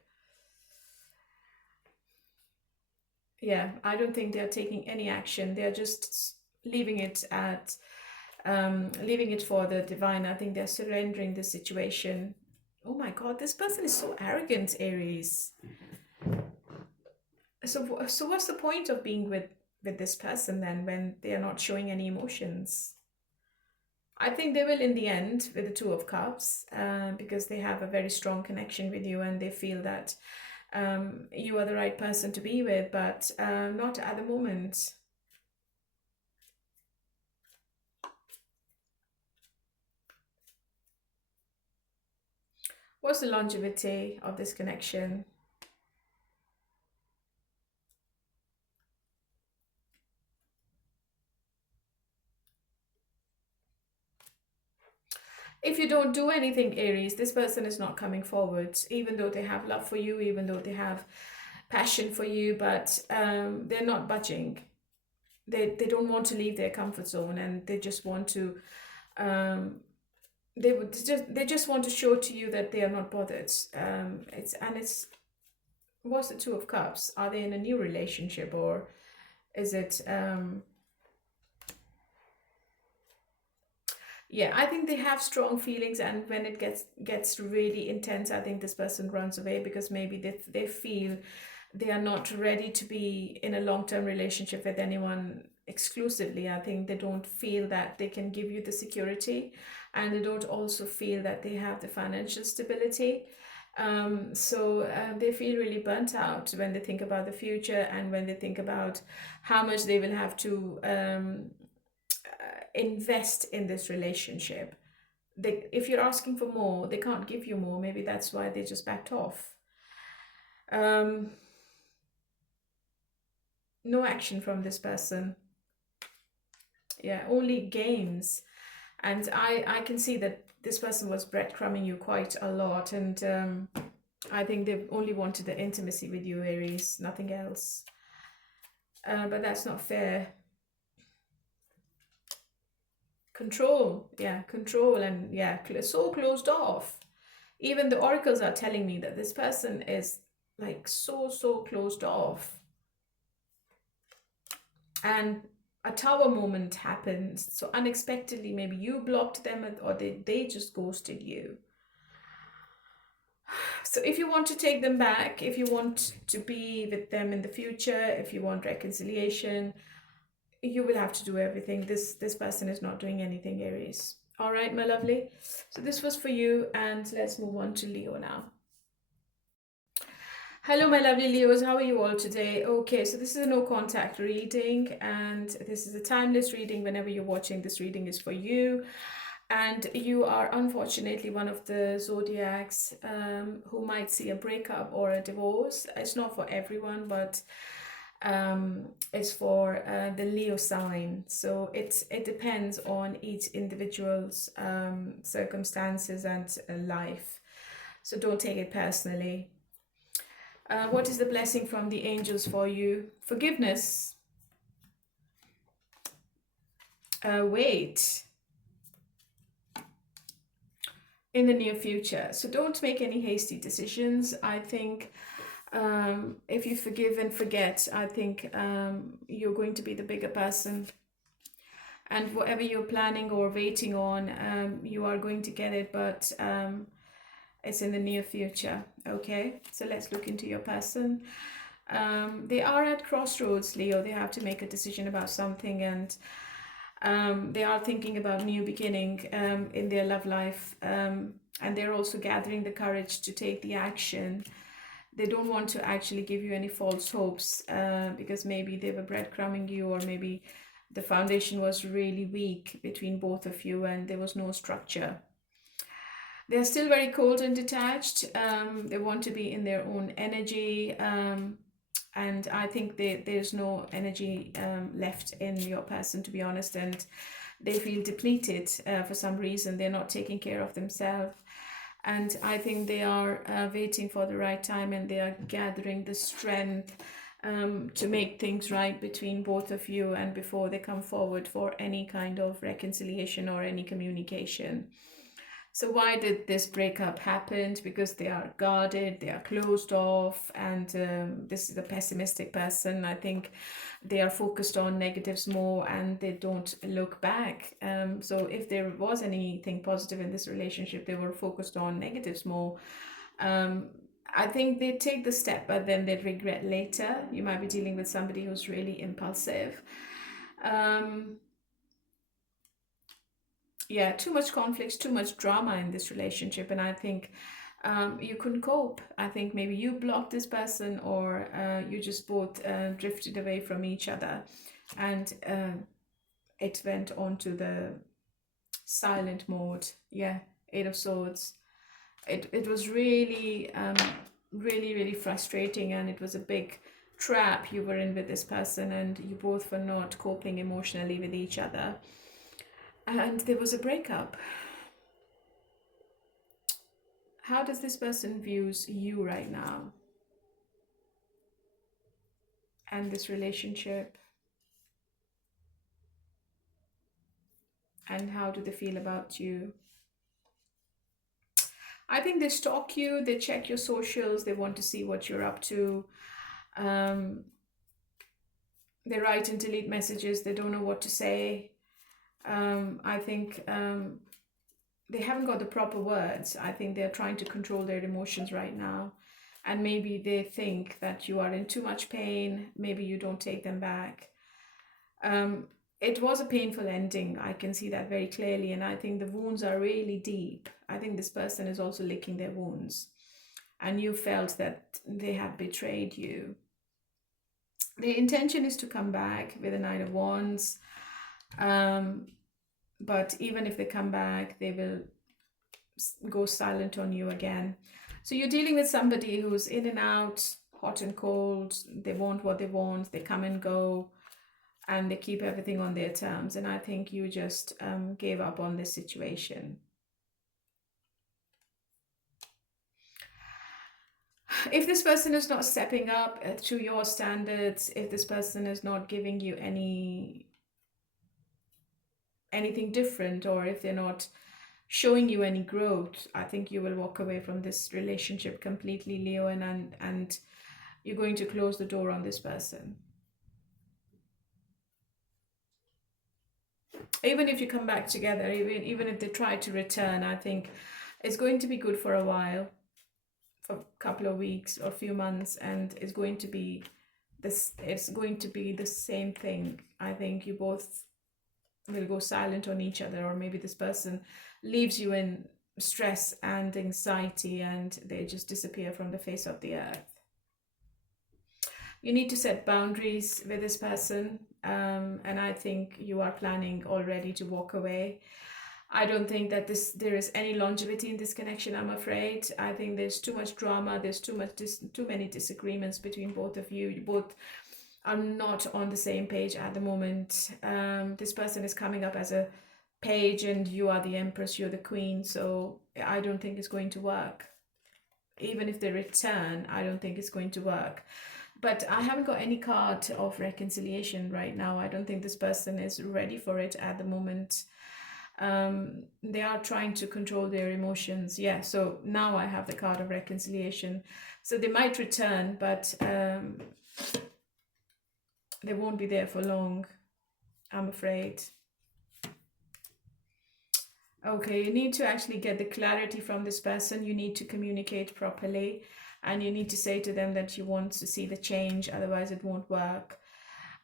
Yeah, I don't think they're taking any action. They're just leaving it at leaving it for the divine. I think they're surrendering the situation. Oh my God, this person is so arrogant, Aries. So what's the point of being with this person then when they are not showing any emotions? I think they will in the end with the Two of Cups, because they have a very strong connection with you and they feel that you are the right person to be with, but not at the moment. What's the longevity of this connection? If you don't do anything, Aries, this person is not coming forward, even though they have love for you, even though they have passion for you, but they're not budging. They don't want to leave their comfort zone, and they just want to um, they just want to show to you that they are not bothered. It's what's the Two of Cups? Are they in a new relationship, or is it yeah, I think they have strong feelings, and when it gets really intense, I think this person runs away because maybe they feel they are not ready to be in a long-term relationship with anyone exclusively. I think they don't feel that they can give you the security, and they don't also feel that they have the financial stability. They feel really burnt out when they think about the future and when they think about how much they will have to invest in this relationship. If you're asking for more, they can't give you more. Maybe that's why they just backed off. Um, no action from this person. Yeah, only games. And I can see that this person was breadcrumbing you quite a lot. And I think they only wanted the intimacy with you, Aries, nothing else. But that's not fair. Control, yeah, control, and yeah, so closed off. Even the oracles are telling me that this person is like so closed off. And a tower moment happened. So unexpectedly, maybe you blocked them or they just ghosted you. So if you want to take them back, if you want to be with them in the future, if you want reconciliation, you will have to do everything. This person is not doing anything, Aries. All right, my lovely. So this was for you, and let's move on to Leo now. Hello, my lovely Leos. How are you all today? Okay, so this is a no contact reading, and this is a timeless reading. Whenever you're watching, this reading is for you. And you are unfortunately one of the zodiacs who might see a breakup or a divorce. It's not for everyone, but is for the Leo sign. So it depends on each individual's circumstances and life. So don't take it personally. What is the blessing from the angels for you? Forgiveness. Wait. In the near future. So don't make any hasty decisions. I think if you forgive and forget, I think you're going to be the bigger person. And whatever you're planning or waiting on, you are going to get it, but it's in the near future. Okay, so let's look into your person. They are at crossroads, Leo. They have to make a decision about something, and they are thinking about new beginning in their love life, and they're also gathering the courage to take the action. They don't want to actually give you any false hopes because maybe they were breadcrumbing you, or maybe the foundation was really weak between both of you and there was no structure. They're still very cold and detached. They want to be in their own energy. And I think there's no energy left in your person, to be honest. And they feel depleted for some reason. They're not taking care of themselves. And I think they are waiting for the right time, and they are gathering the strength to make things right between both of you and before they come forward for any kind of reconciliation or any communication. So why did this breakup happen? Because they are guarded, they are closed off, and this is a pessimistic person. I think they are focused on negatives more and they don't look back. So if there was anything positive in this relationship, they were focused on negatives more. I think they take the step, but then they regret later. You might be dealing with somebody who's really impulsive. Yeah, too much conflicts, too much drama in this relationship, and I think you couldn't cope. I think maybe you blocked this person, or you just both drifted away from each other, and it went on to the silent mode. Yeah, Eight of Swords. It was really really frustrating, and it was a big trap you were in with this person, and you both were not coping emotionally with each other, and there was a breakup. How does this person views you right now and this relationship, and how do they feel about you? I think they stalk you, they check your socials, they want to see what you're up to. um, they write and delete messages, they don't know what to say. I think they haven't got the proper words. I think they're trying to control their emotions right now. And maybe they think that you are in too much pain. Maybe you don't take them back. It was a painful ending. I can see that very clearly. And I think the wounds are really deep. I think this person is also licking their wounds. And you felt that they have betrayed you. The intention is to come back with a Nine of Wands. But even if they come back, they will go silent on you again. So you're dealing with somebody who's in and out, hot and cold. They want what they want. They come and go, and they keep everything on their terms. And I think you just gave up on this situation. If this person is not stepping up to your standards, if this person is not giving you anything different, or if they're not showing you any growth, I think you will walk away from this relationship completely, Leo, and you're going to close the door on this person. Even if you come back together, even if they try to return, I think it's going to be good for a while, for a couple of weeks or a few months, and it's going to be the same thing. I think you both will go silent on each other, or maybe this person leaves you in stress and anxiety and they just disappear from the face of the earth. You need to set boundaries with this person, and I think you are planning already to walk away. I don't think that there is any longevity in this connection, I'm afraid. I think there's too much drama, there's too many disagreements between both of you. You both are not on the same page at the moment. This person is coming up as a page and you are the empress, you're the queen, so I don't think it's going to work. Even if they return, I don't think it's going to work. But I haven't got any card of reconciliation right now. I don't think this person is ready for it at the moment. They are trying to control their emotions. Yeah, so now I have the card of reconciliation. So they might return, but they won't be there for long, I'm afraid. Okay, you need to actually get the clarity from this person. You need to communicate properly, and you need to say to them that you want to see the change, otherwise it won't work.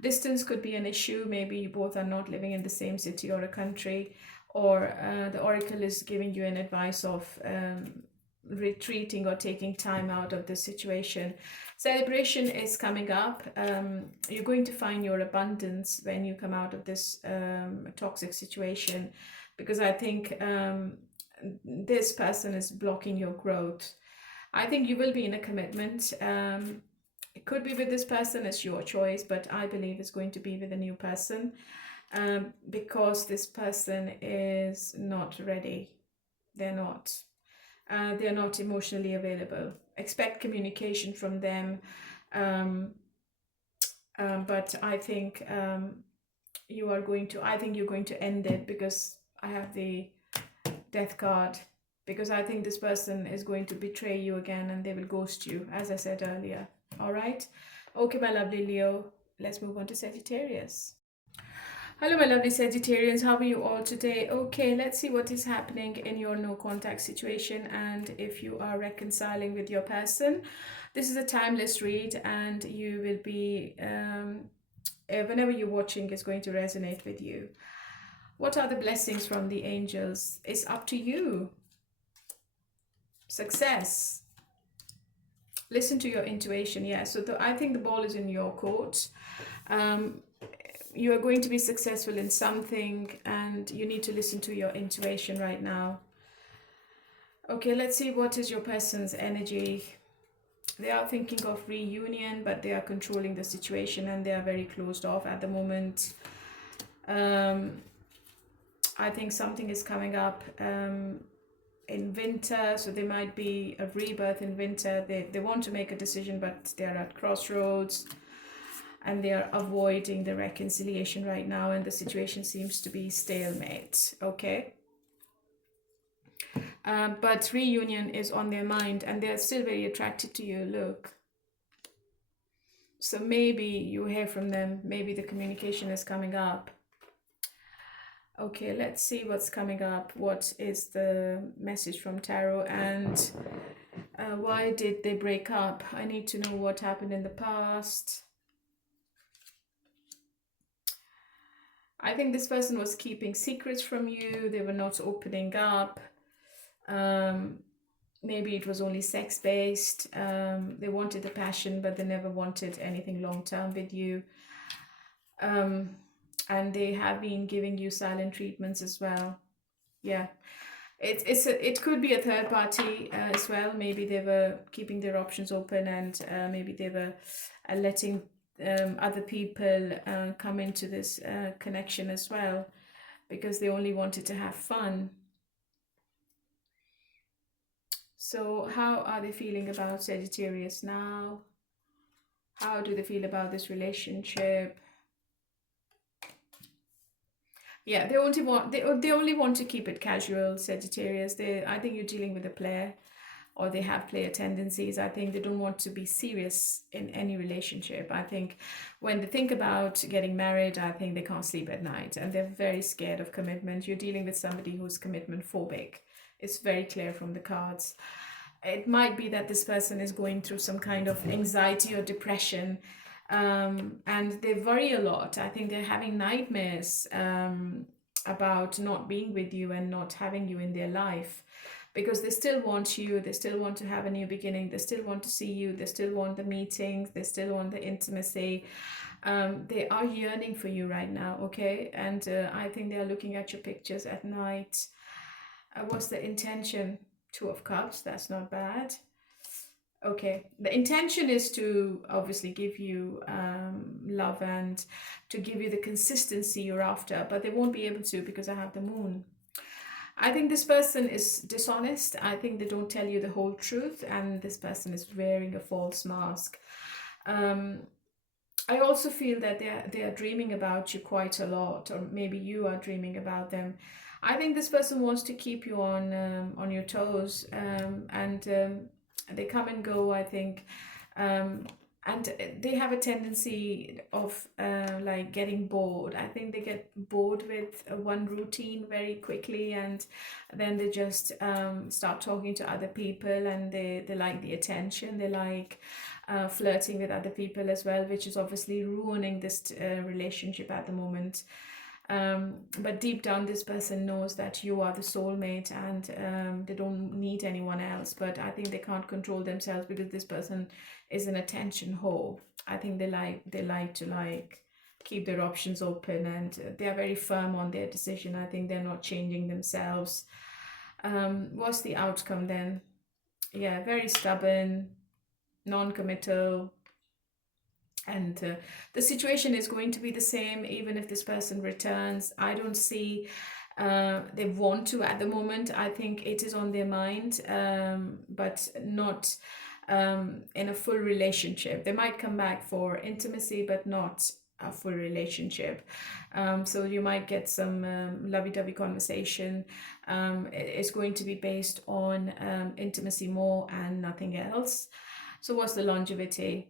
Distance could be an issue. Maybe you both are not living in the same city or a country, or the oracle is giving you an advice of retreating or taking time out of the situation. Celebration is coming up. You're going to find your abundance when you come out of this toxic situation, because I think this person is blocking your growth. I think you will be in a commitment. It could be with this person, it's your choice, but I believe it's going to be with a new person, because this person is not ready. They're not. They're not emotionally available. Expect communication from them. But I think you're going to end it, because I have the death card, because I think this person is going to betray you again and they will ghost you, as I said earlier. All right. Okay, my lovely Leo, let's move on to Sagittarius. Hello, my lovely Sagittarians. How are you all today? Okay, let's see what is happening in your no contact situation and if you are reconciling with your person. This is a timeless read, and you will be, whenever you're watching, it's going to resonate with you. What are the blessings from the angels? It's up to you. Success. Listen to your intuition. Yeah, so I think the ball is in your court. You are going to be successful in something, and you need to listen to your intuition right now. Okay, let's see what is your person's energy. They are thinking of reunion, but they are controlling the situation and they are very closed off at the moment. I think something is coming up in winter, so there might be a rebirth in winter. They want to make a decision, but they are at crossroads and they are avoiding the reconciliation right now, and the situation seems to be stalemate. Okay. But reunion is on their mind and they're still very attracted to you. Look. So maybe you hear from them. Maybe the communication is coming up. Okay, let's see what's coming up. What is the message from Tarot, and why did they break up? I need to know what happened in the past. I think this person was keeping secrets from you. They were not opening up. Maybe it was only sex-based. They wanted the passion, but they never wanted anything long-term with you. And they have been giving you silent treatments as well. Yeah, it could be a third party as well. Maybe they were keeping their options open, and maybe they were letting other people come into this connection as well, because they only wanted to have fun. So how are they feeling about Sagittarius now? How do they feel about this relationship? Yeah, they only want to keep it casual, Sagittarius. I think you're dealing with a player, or they have player tendencies. I think they don't want to be serious in any relationship. I think when they think about getting married, I think they can't sleep at night and they're very scared of commitment. You're dealing with somebody who's commitment phobic. It's very clear from the cards. It might be that this person is going through some kind of anxiety or depression, and they worry a lot. I think they're having nightmares about not being with you and not having you in their life, because they still want you. They still want to have a new beginning. They still want to see you. They still want the meetings. They still want the intimacy. They are yearning for you right now, okay? And I think they are looking at your pictures at night. What's the intention? Two of Cups. That's not bad. Okay, the intention is to obviously give you love and to give you the consistency you're after, but they won't be able to because I have the Moon. I think this person is dishonest. I think they don't tell you the whole truth, and this person is wearing a false mask. I also feel that they are dreaming about you quite a lot, or maybe you are dreaming about them. I think this person wants to keep you on your toes, and they come and go, I think, and they have a tendency of like getting bored. I think they get bored with one routine very quickly, and then they just start talking to other people, and they like the attention. They like flirting with other people as well, which is obviously ruining this relationship at the moment. But deep down, this person knows that you are the soulmate, and they don't need anyone else. But I think they can't control themselves because this person is an attention whore. I think they like to keep their options open, and they are very firm on their decision. I think they're not changing themselves. What's the outcome then? Yeah, very stubborn, non-committal. And the situation is going to be the same even if this person returns. I don't see they want to at the moment. I think it is on their mind, but not in a full relationship. They might come back for intimacy, but not a full relationship. So you might get some lovey-dovey conversation. It's going to be based on intimacy more and nothing else. So what's the longevity?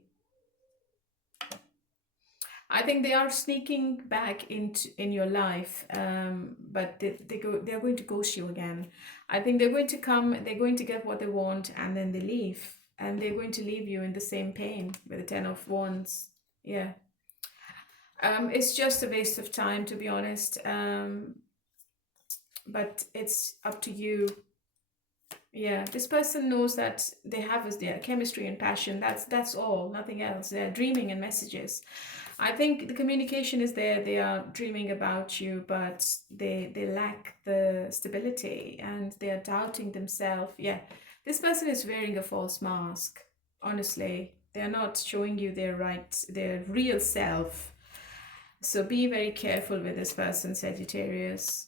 I think they are sneaking back in your life, but they're going to ghost you again. I think they're going to come, they're going to get what they want, and then they leave, and they're going to leave you in the same pain with the Ten of Wands. Yeah. It's just a waste of time, to be honest. But it's up to you. Yeah, this person knows that they have their chemistry and passion. That's all, nothing else. They're dreaming in messages. I think the communication is there. They are dreaming about you, but they lack the stability and they are doubting themselves. Yeah, this person is wearing a false mask. Honestly, they are not showing you their real self. So be very careful with this person, Sagittarius.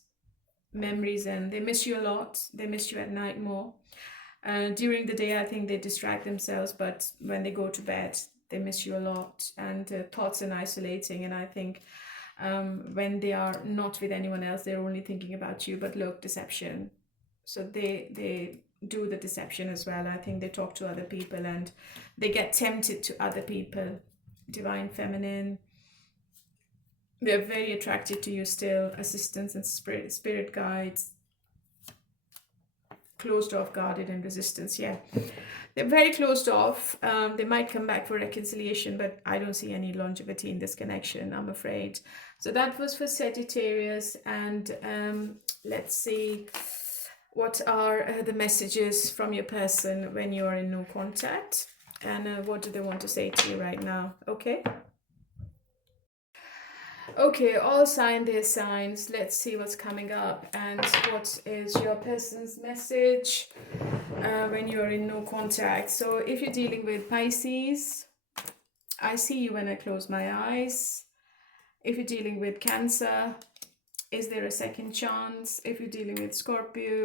Memories, and they miss you a lot. They miss you at night more. During the day, I think they distract themselves, but when they go to bed, they miss you a lot. And thoughts are isolating. And I think when they are not with anyone else, they're only thinking about you. But look, deception. So they do the deception as well. I think they talk to other people and they get tempted to other people. Divine Feminine. They're very attracted to you still. Assistants and spirit guides. Closed off, guarded, and resistance. Yeah, they're very closed off. They might come back for reconciliation, but I don't see any longevity in this connection, I'm afraid. So that was for Sagittarius. And let's see what are the messages from your person when you are in no contact. And what do they want to say to you right now? Okay. Okay, all sign their signs. Let's see what's coming up and what is your person's message when you're in no contact. So if you're dealing with Pisces, I see you when I close my eyes. If you're dealing with Cancer, is there a second chance? If you're dealing with Scorpio,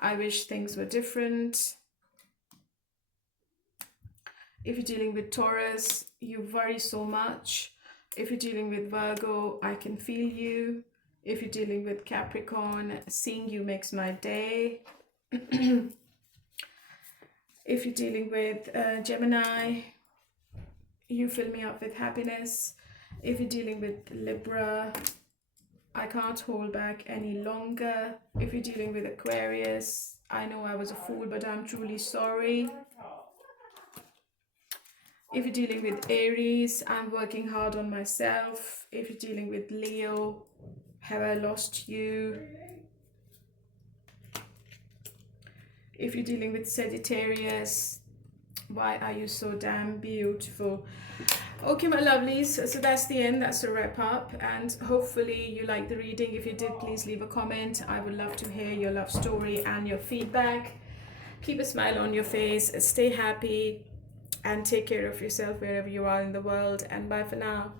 I wish things were different. If you're dealing with Taurus, you worry so much. If you're dealing with Virgo, I can feel you. If you're dealing with Capricorn, seeing you makes my day. If you're dealing with Gemini, you fill me up with happiness. If you're dealing with Libra, I can't hold back any longer. If you're dealing with Aquarius, I know I was a fool, but I'm truly sorry. If you're dealing with Aries, I'm working hard on myself. If you're dealing with Leo, have I lost you? If you're dealing with Sagittarius, why are you so damn beautiful? Okay, my lovelies, so that's the end. That's a wrap up. And hopefully you liked the reading. If you did, please leave a comment. I would love to hear your love story and your feedback. Keep a smile on your face. Stay happy. And take care of yourself wherever you are in the world. And bye for now.